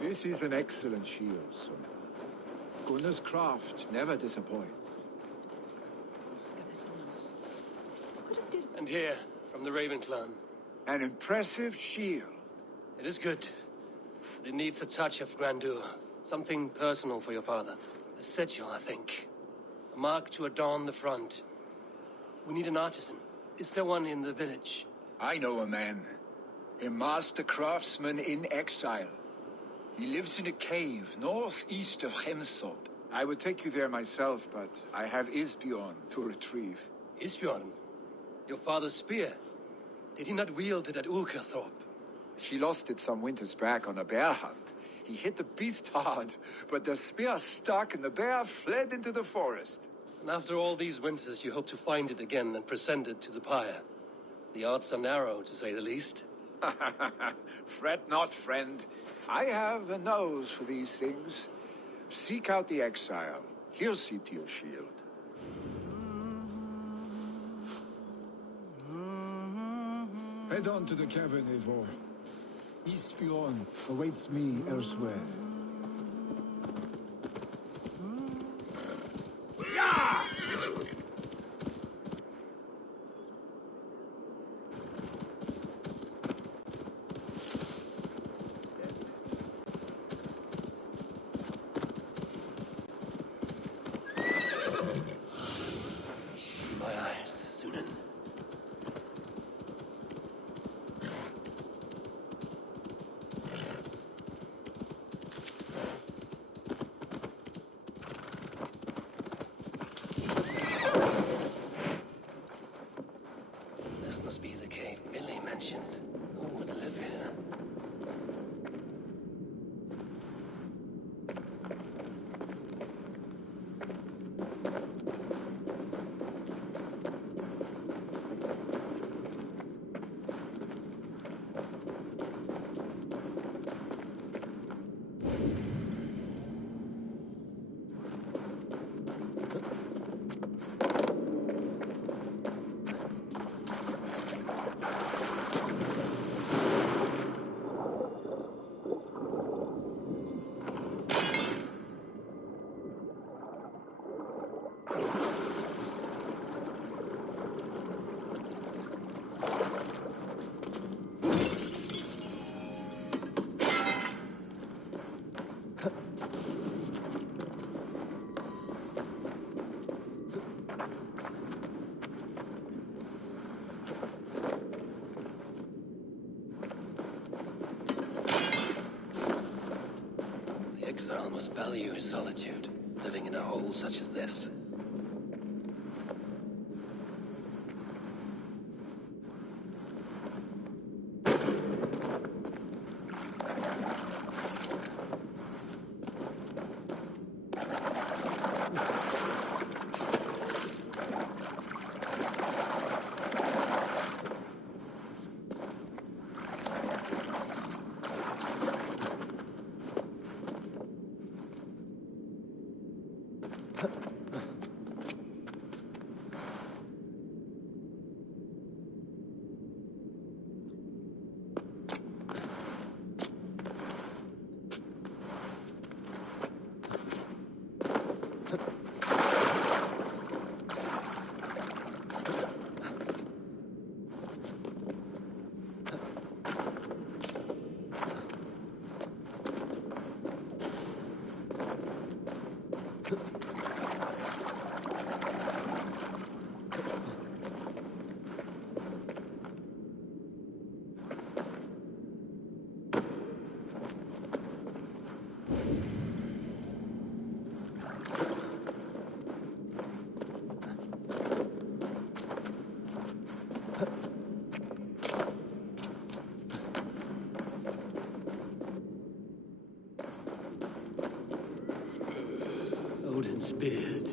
This is an excellent shield, son. Gunnar's craft never disappoints. And here, from the Raven clan. An impressive shield. It is good. But it needs a touch of grandeur. Something personal for your father. A sigil, I think. A mark to adorn the front. We need an artisan. Is there one in the village? I know a man. A master craftsman in exile. He lives in a cave northeast of Hemsod. I would take you there myself, but I have Isbjorn to retrieve. Isbjorn? Your father's spear? Did he not wield it at Ulkerthorpe? He lost it some winters back on a bear hunt. He hit the beast hard, but the spear stuck and the bear fled into the forest. And after all these winters, you hope to find it again and present it to the pyre. The odds are narrow, to say the least. Fret not, friend. I have a nose for these things. Seek out the exile. He'll see to your shield. Head on to the cavern, Eivor. Isbjorn awaits me elsewhere. Must be the cave Billy mentioned. Who would live here? The exile must value his solitude. living in a hole such as this. Odin's beard.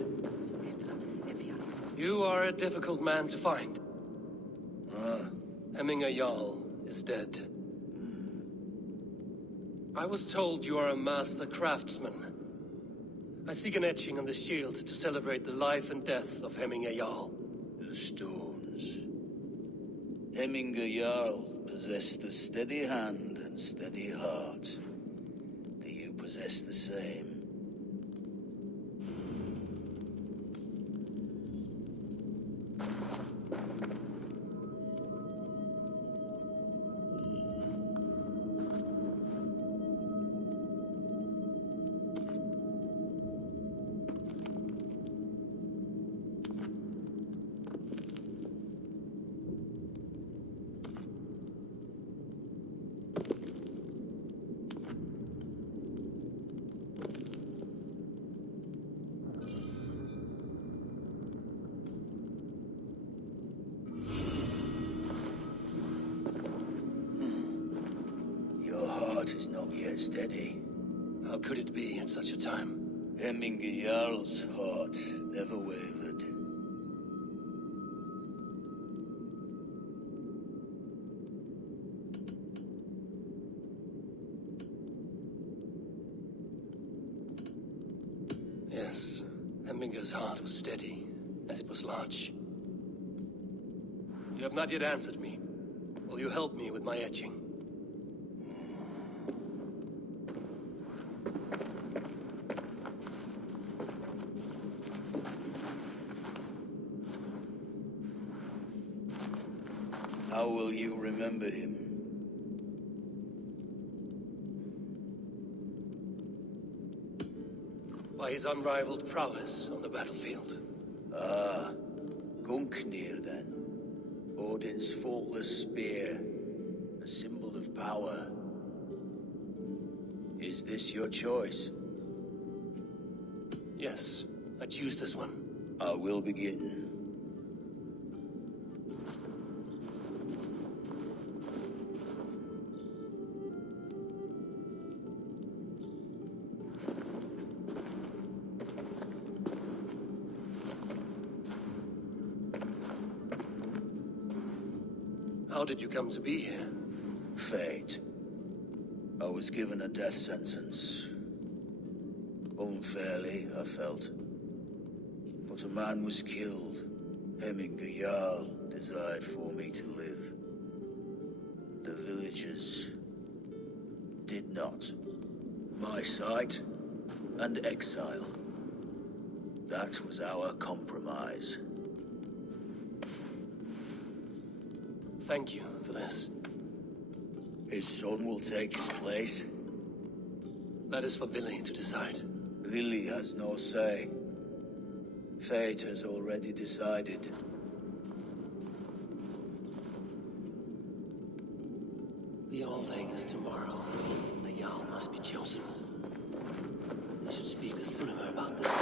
You are a difficult man to find. Hemminger Jarl is dead. I was told you are a master craftsman. I seek an etching on the shield to celebrate the life and death of Hemminger Jarl. The stones. Hemminger Jarl possessed a steady hand and steady heart. Do you possess the same? Is not yet steady. How could it be at such a time? Hemminger Jarl's heart never wavered. Yes, Hemminger's heart was steady, as it was large. You have not yet answered me. Will you help me with my etching? How will you remember him? By his unrivaled prowess on the battlefield. Ah, Gungnir then. Odin's faultless spear, a symbol of power. Is this your choice? Yes, I choose this one. I will begin. How did you come to be here? Fate. I was given a death sentence. Unfairly, I felt. But a man was killed. Hemminger Jarl desired for me to live. The villagers did not. My sight and exile. That was our compromise. Thank you for this. His son will take his place. That is for Vili to decide. Vili has no say. Fate has already decided. The All-Thing is tomorrow. The Jarl must be chosen. I should speak with Sunimer about this.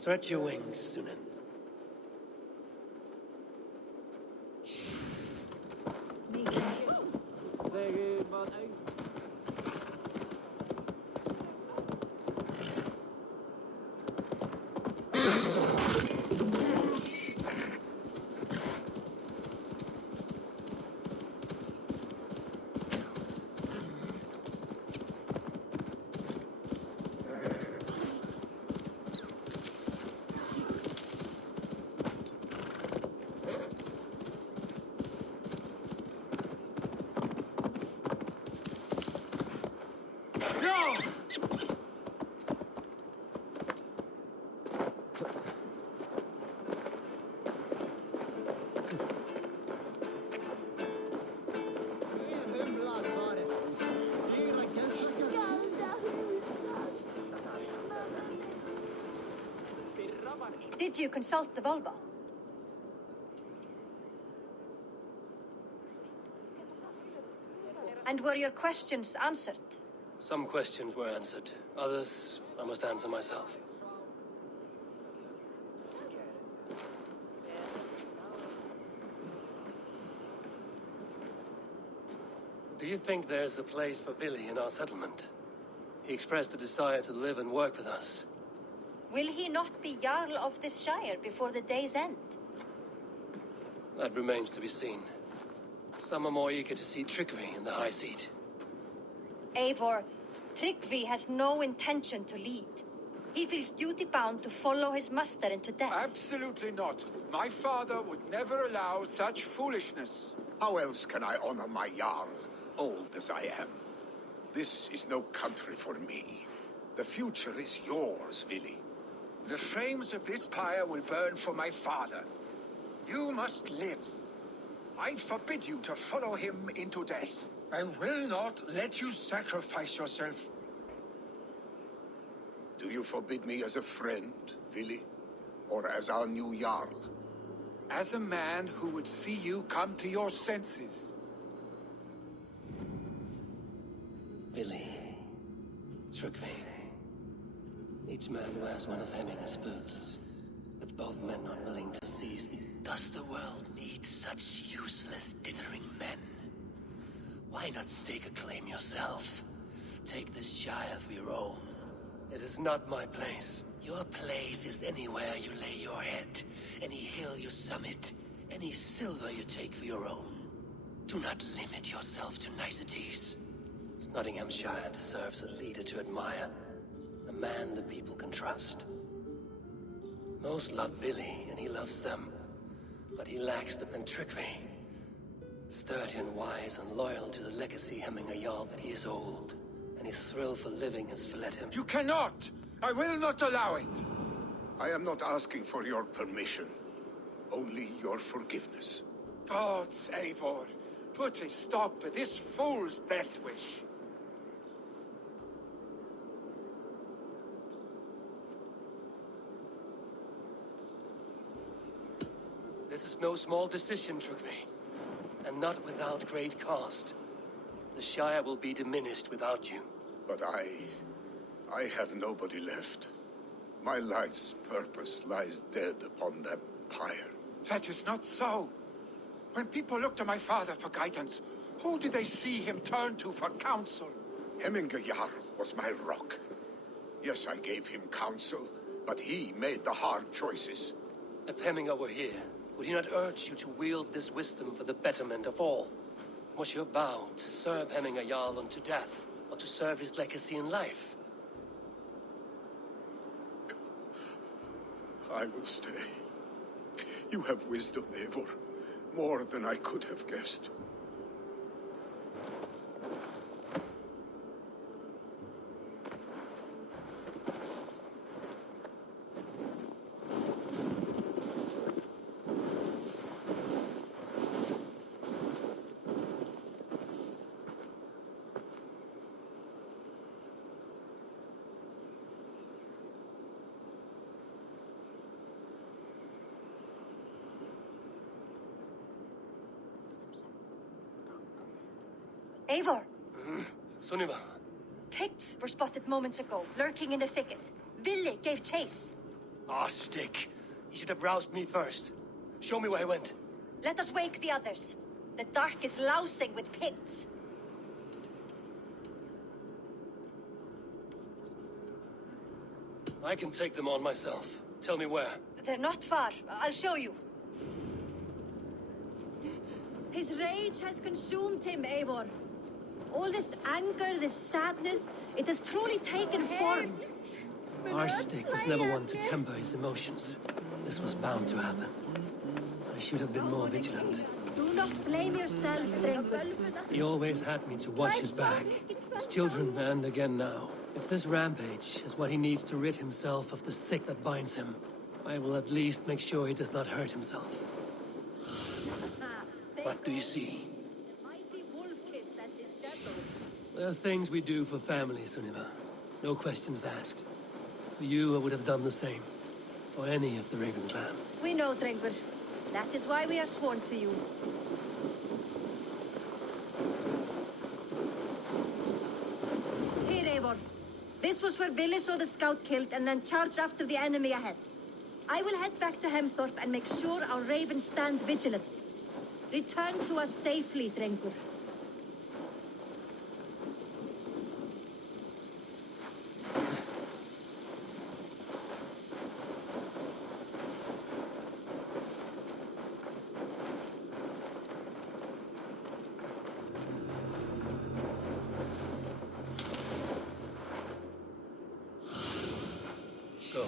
Stretch your wings, Sunan. Did you consult the Volva? And were your questions answered? Some questions were answered. Others, I must answer myself. Do you think there's a place for Vili in our settlement? He expressed a desire to live and work with us. Will he not be Jarl of this shire before the day's end? That remains to be seen. Some are more eager to see trickery in the high seat. Eivor, Tryggvi has no intention to lead. He feels duty-bound to follow his master into death. Absolutely not. My father would never allow such foolishness. How else can I honor my Jarl, old as I am? This is no country for me. The future is yours, Vili. The flames of this pyre will burn for my father. You must live. I forbid you to follow him into death. I will not let you sacrifice yourself. Do you forbid me as a friend, Vili? Or as our new Jarl? As a man who would see you come to your senses. Vili. Tryggvi. Each man wears one of Hemminger's boots, with both men unwilling to seize the... Does the world need such useless, dithering men? Why not stake a claim yourself? Take this shire for your own. It is not my place. Your place is anywhere you lay your head, any hill you summit, any silver you take for your own. Do not limit yourself to niceties. Nottinghamshire deserves a leader to admire. A man the people can trust. Most love Vili, and he loves them. But he lacks the... And Tryggvi. Sturdy and wise and loyal to the legacy Hemminger Jarl, but he is old, and his thrill for living has fled him. You cannot! I will not allow it! I am not asking for your permission, only your forgiveness. Gods, Eivor, put a stop to this fool's death wish. This is no small decision, Trugvi, and not without great cost. The Shire will be diminished without you. But I have nobody left. My life's purpose lies dead upon that pyre. That is not so. When people look to my father for guidance, who did they see him turn to for counsel? Hemminger Jarl was my rock. Yes, I gave him counsel, but he made the hard choices. If Hemminger were here, would he not urge you to wield this wisdom for the betterment of all? Was your vow to serve Hemminger Jarl unto death, or to serve his legacy in life? I will stay. You have wisdom, Eivor. More than I could have guessed. Eivor, Sunniva. Picts were spotted moments ago, lurking in the thicket. Ville gave chase. Ah, stick. You should have roused me first. Show me where he went. Let us wake the others. The dark is lousing with Picts. I can take them on myself. Tell me where. They're not far. I'll show you. His rage has consumed him, Eivor. All this anger, this sadness, it has truly taken form. Our stick was never one to temper his emotions. This was bound to happen. I should have been more vigilant. Do not blame yourself, Drengur. He always had me to watch his back. His children, and again now. If this rampage is what he needs to rid himself of the sick that binds him, I will at least make sure he does not hurt himself. What do you see? There are things we do for family, Sunniva. No questions asked. For you, I would have done the same. For any of the Raven clan. We know, Drengur. That is why we are sworn to you. Here, Eivor. This was where Ville saw the scout killed and then charged after the enemy ahead. I will head back to Hemthorpe and make sure our Ravens stand vigilant. Return to us safely, Drengur. Go,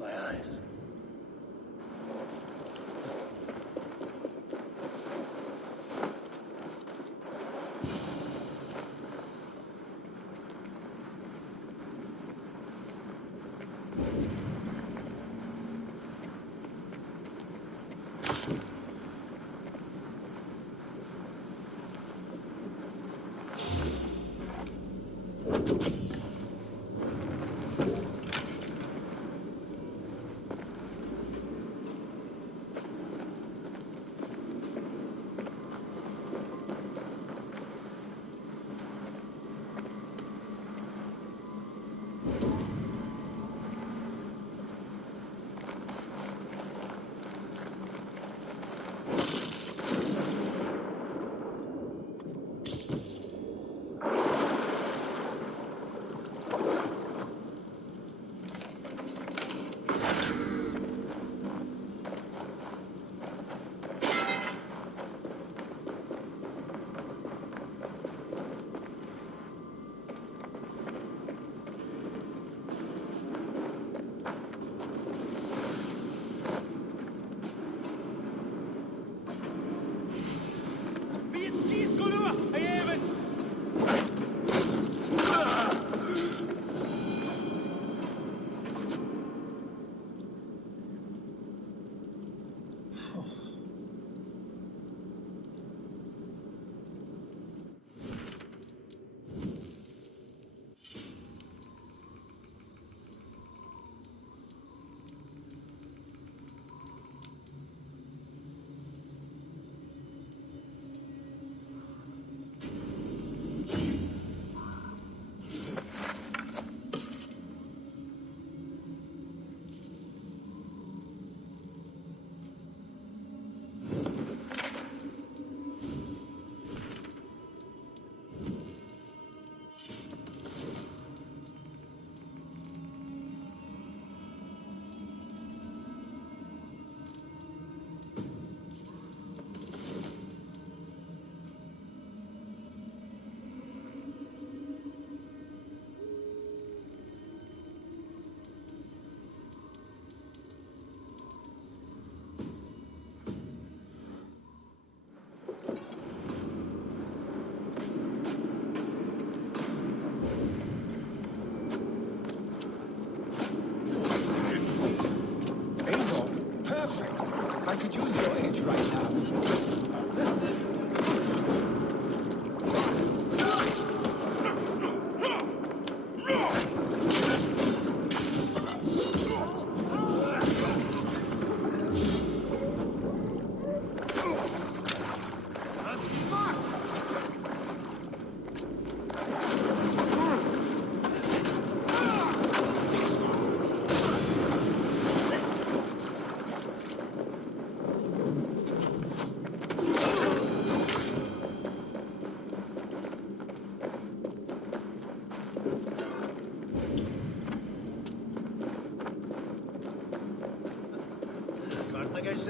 my eyes.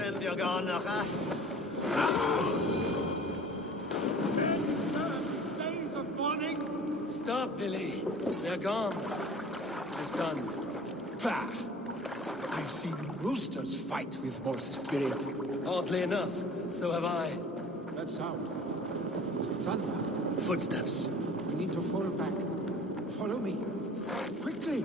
Days of mourning? Stop, Billy. They're gone. It's done. Pah! I've seen roosters fight with more spirit. Oddly enough, so have I. That sound. Is it thunder? Footsteps. We need to fall back. Follow me. Quickly!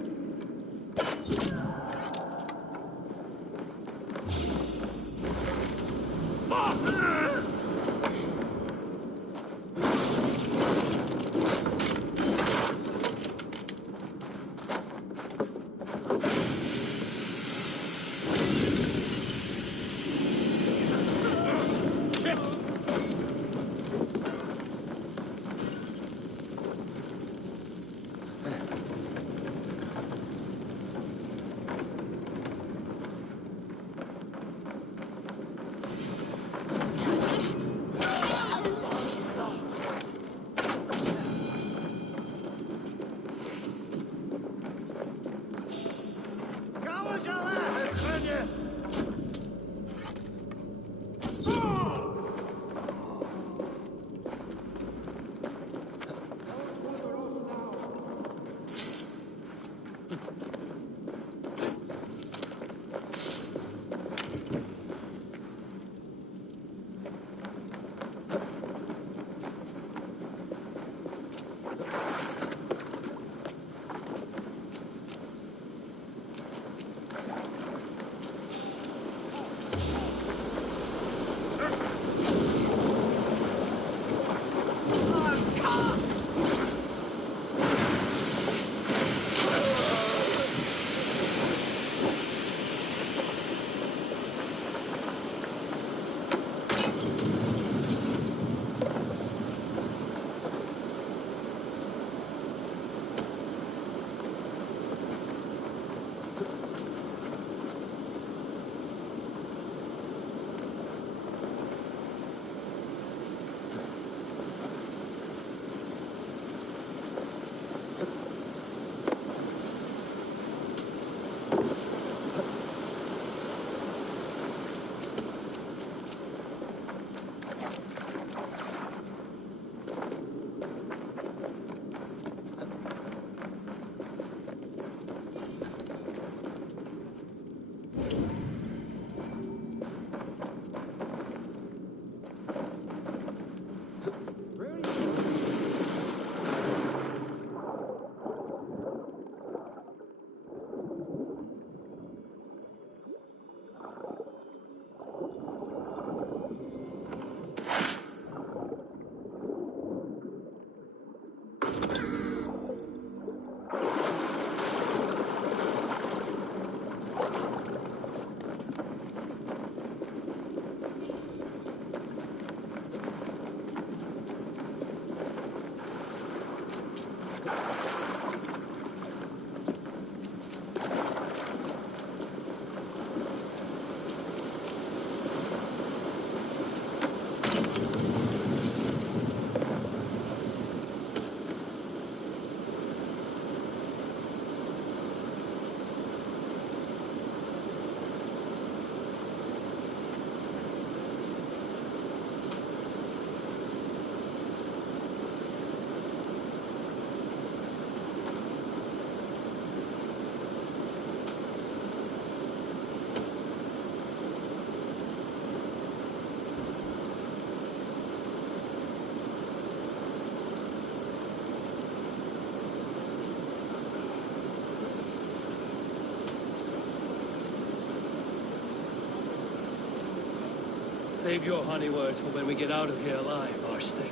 Save your honey words for when we get out of here alive, Arstick.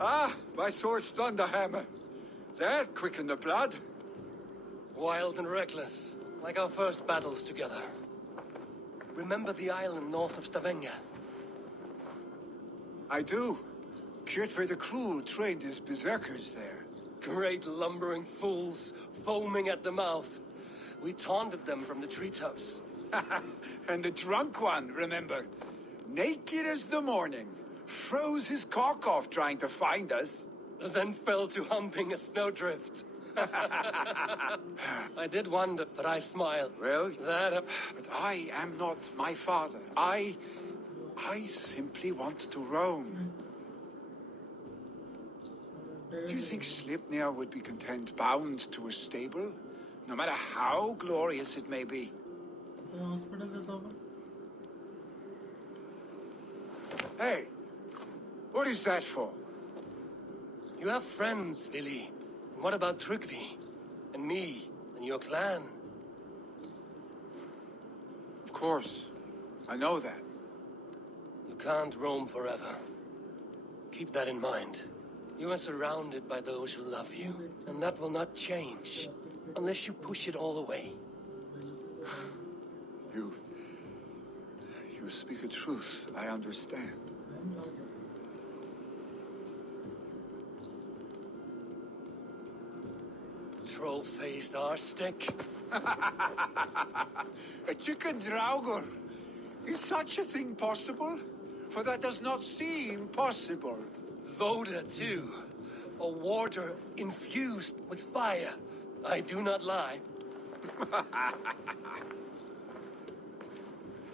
Ah, my sword's thunderhammer. That quickened the blood. Wild and reckless, like our first battles together. Remember the island north of Stavanger? I do. Kjotve the Cruel trained his berserkers there. Great lumbering fools, foaming at the mouth. We taunted them from the treetops. And the drunk one, remember? Naked as the morning. Froze his cock off trying to find us. Then fell to humping a snowdrift. I did wonder, but I smiled. Well, That... but I am not my father. I simply want to roam. Do you think Sleipnir would be content bound to a stable? No matter how glorious it may be. तो hospital जाता होगा. Hey, what is that for? You have friends, Billy. What about Tryggvi? And me? And your clan? Of course. I know that. You can't roam forever. Keep that in mind. You are surrounded by those who love you, and that will not change unless you push it all away. You speak a truth. I understand. Troll-faced arstick. A chicken draugur. Is such a thing possible? For that does not seem possible. Voda, too. A warder infused with fire. I do not lie.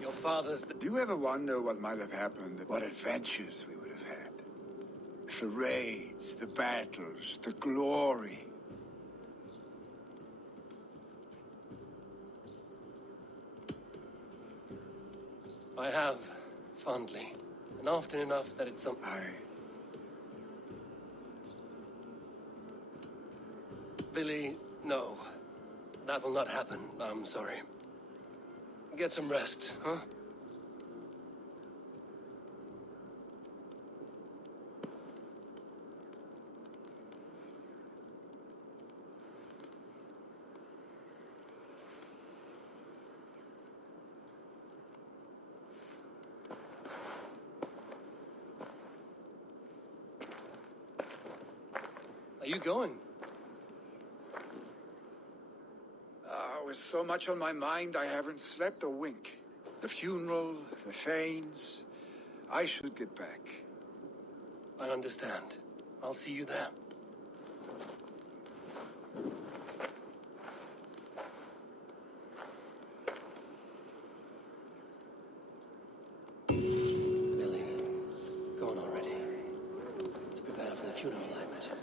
Your father's... Do you ever wonder what might have happened? What adventures we would have had? The raids, the battles, the glory. I have, fondly. And often enough that it's something... Billy, no. That will not happen. I'm sorry. Get some rest, huh? Are you going? With so much on my mind, I haven't slept a wink. The funeral, the Thanes. I should get back. I understand. I'll see you there. Billy, go on already. To prepare for the funeral, I imagine.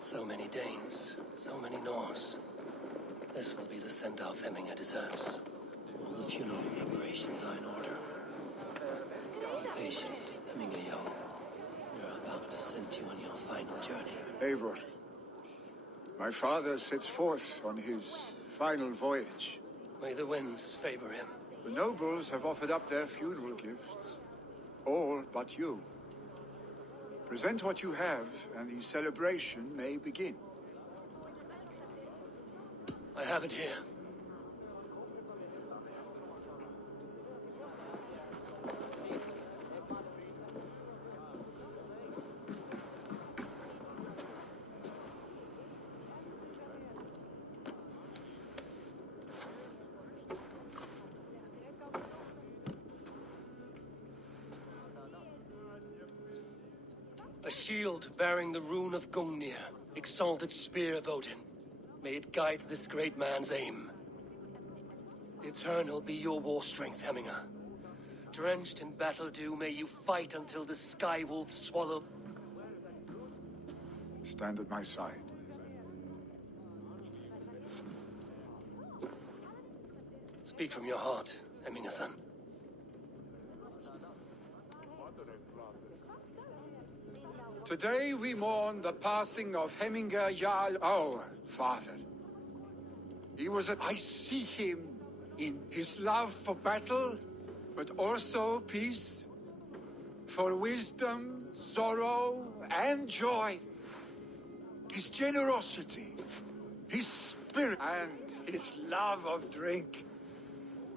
So many Danes, so many Norse. There's This will be the send-off Hemminger deserves. All the funeral preparations are in order. Be patient, Hemminger Jarl. We are about to send you on your final journey. Eivor, my father sets forth on his final voyage. May the winds favor him. The nobles have offered up their funeral gifts. All but you. Present what you have, and the celebration may begin. I have it here. A shield bearing the rune of Gungnir, exalted spear of Odin. May it guide this great man's aim. Eternal be your war strength, Hemminger. Drenched in battle dew, may you fight until the sky wolves swallow. Stand at my side. Speak from your heart, Hemminger-san. Today we mourn the passing of Hemminger Jarl, our father. He was I see him in his love for battle, but also peace, for wisdom, sorrow, and joy. His generosity, his spirit, and his love of drink.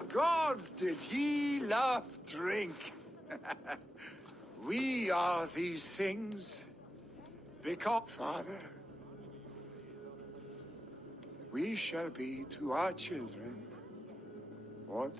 Gods, did he love drink! We are these things because, Father, we shall be to our children what?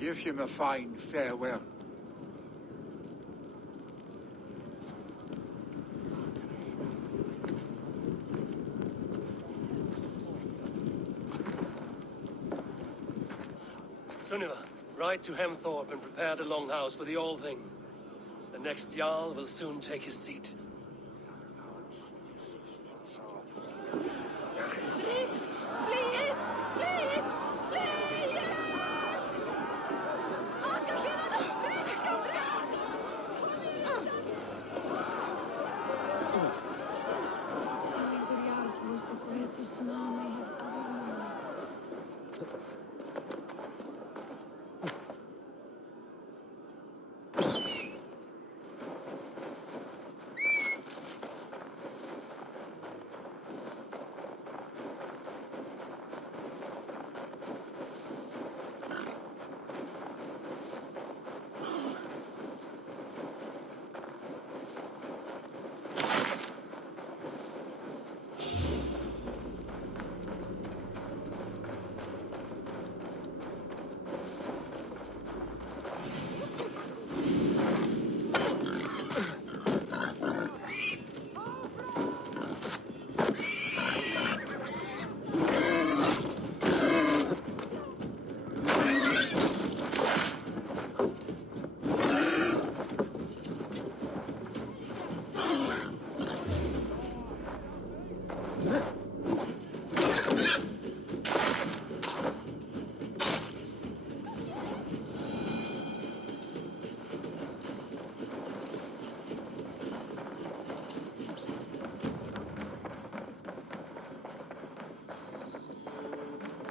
Give him a fine farewell. Sunniva, ride to Hemthorpe and prepare the Longhouse for the All-Thing. The next Jarl will soon take his seat.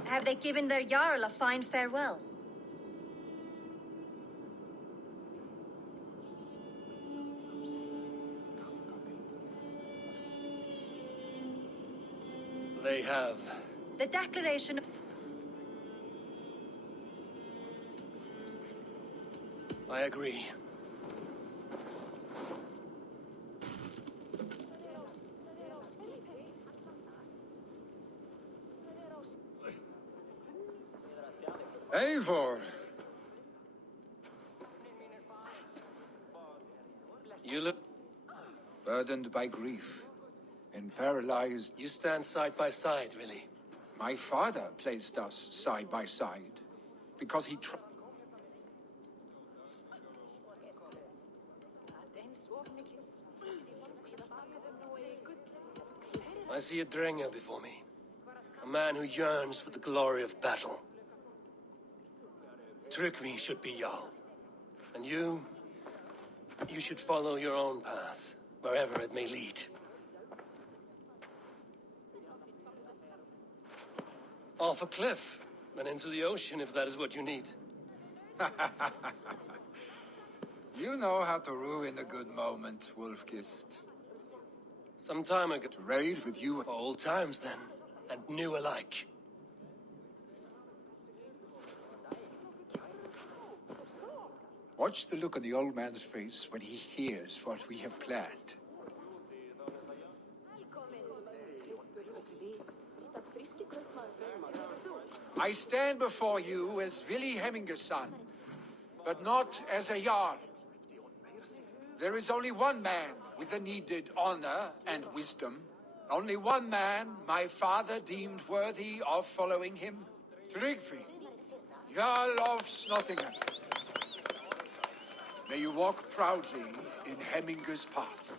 Have they given their Jarl a fine farewell? They have. The declaration of... I agree. Eivor! You look Burdened by grief and paralyzed. You stand side by side, really. My father placed us side by side because he I see a Drenger before me. A man who yearns for the glory of battle. Tryggvi should be Jarl. And you should follow your own path, wherever it may lead. Off a cliff, and into the ocean if that is what you need. You know how to ruin a good moment, Wolfkist. Some time ago. To raid with you. Old times then, and new alike. Watch the look on the old man's face when he hears what we have planned. I stand before you as Vili Hemminger's son, but not as a Jarl. There is only one man with the needed honor and wisdom. Only one man my father deemed worthy of following him. Tryggvi, Jarl of Nottingham. May you walk proudly in Hemminger's path.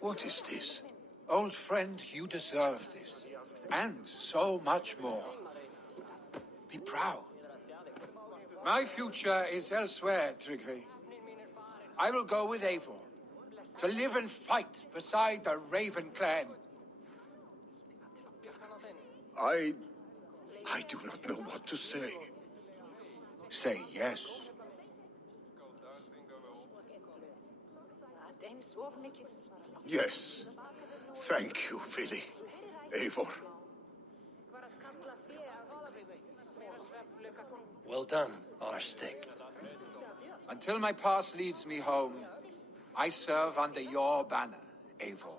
What is this? Old friend, you deserve this. And so much more. Be proud. My future is elsewhere, Tryggvi. I will go with Eivor, to live and fight beside the Raven clan. I do not know what to say. Say yes. Yes. Thank you, Vili. Eivor. Well done, Arstig. Until my path leads me home, I serve under your banner, Eivor.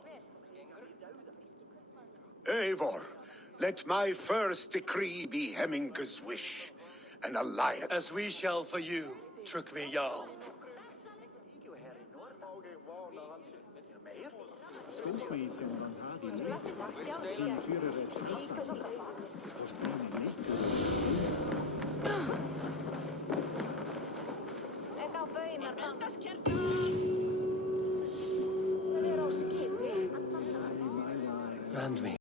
Eivor, let my first decree be Hemminger's wish. An alliance. As we shall for you, Tryggvi Jarl. Randvi.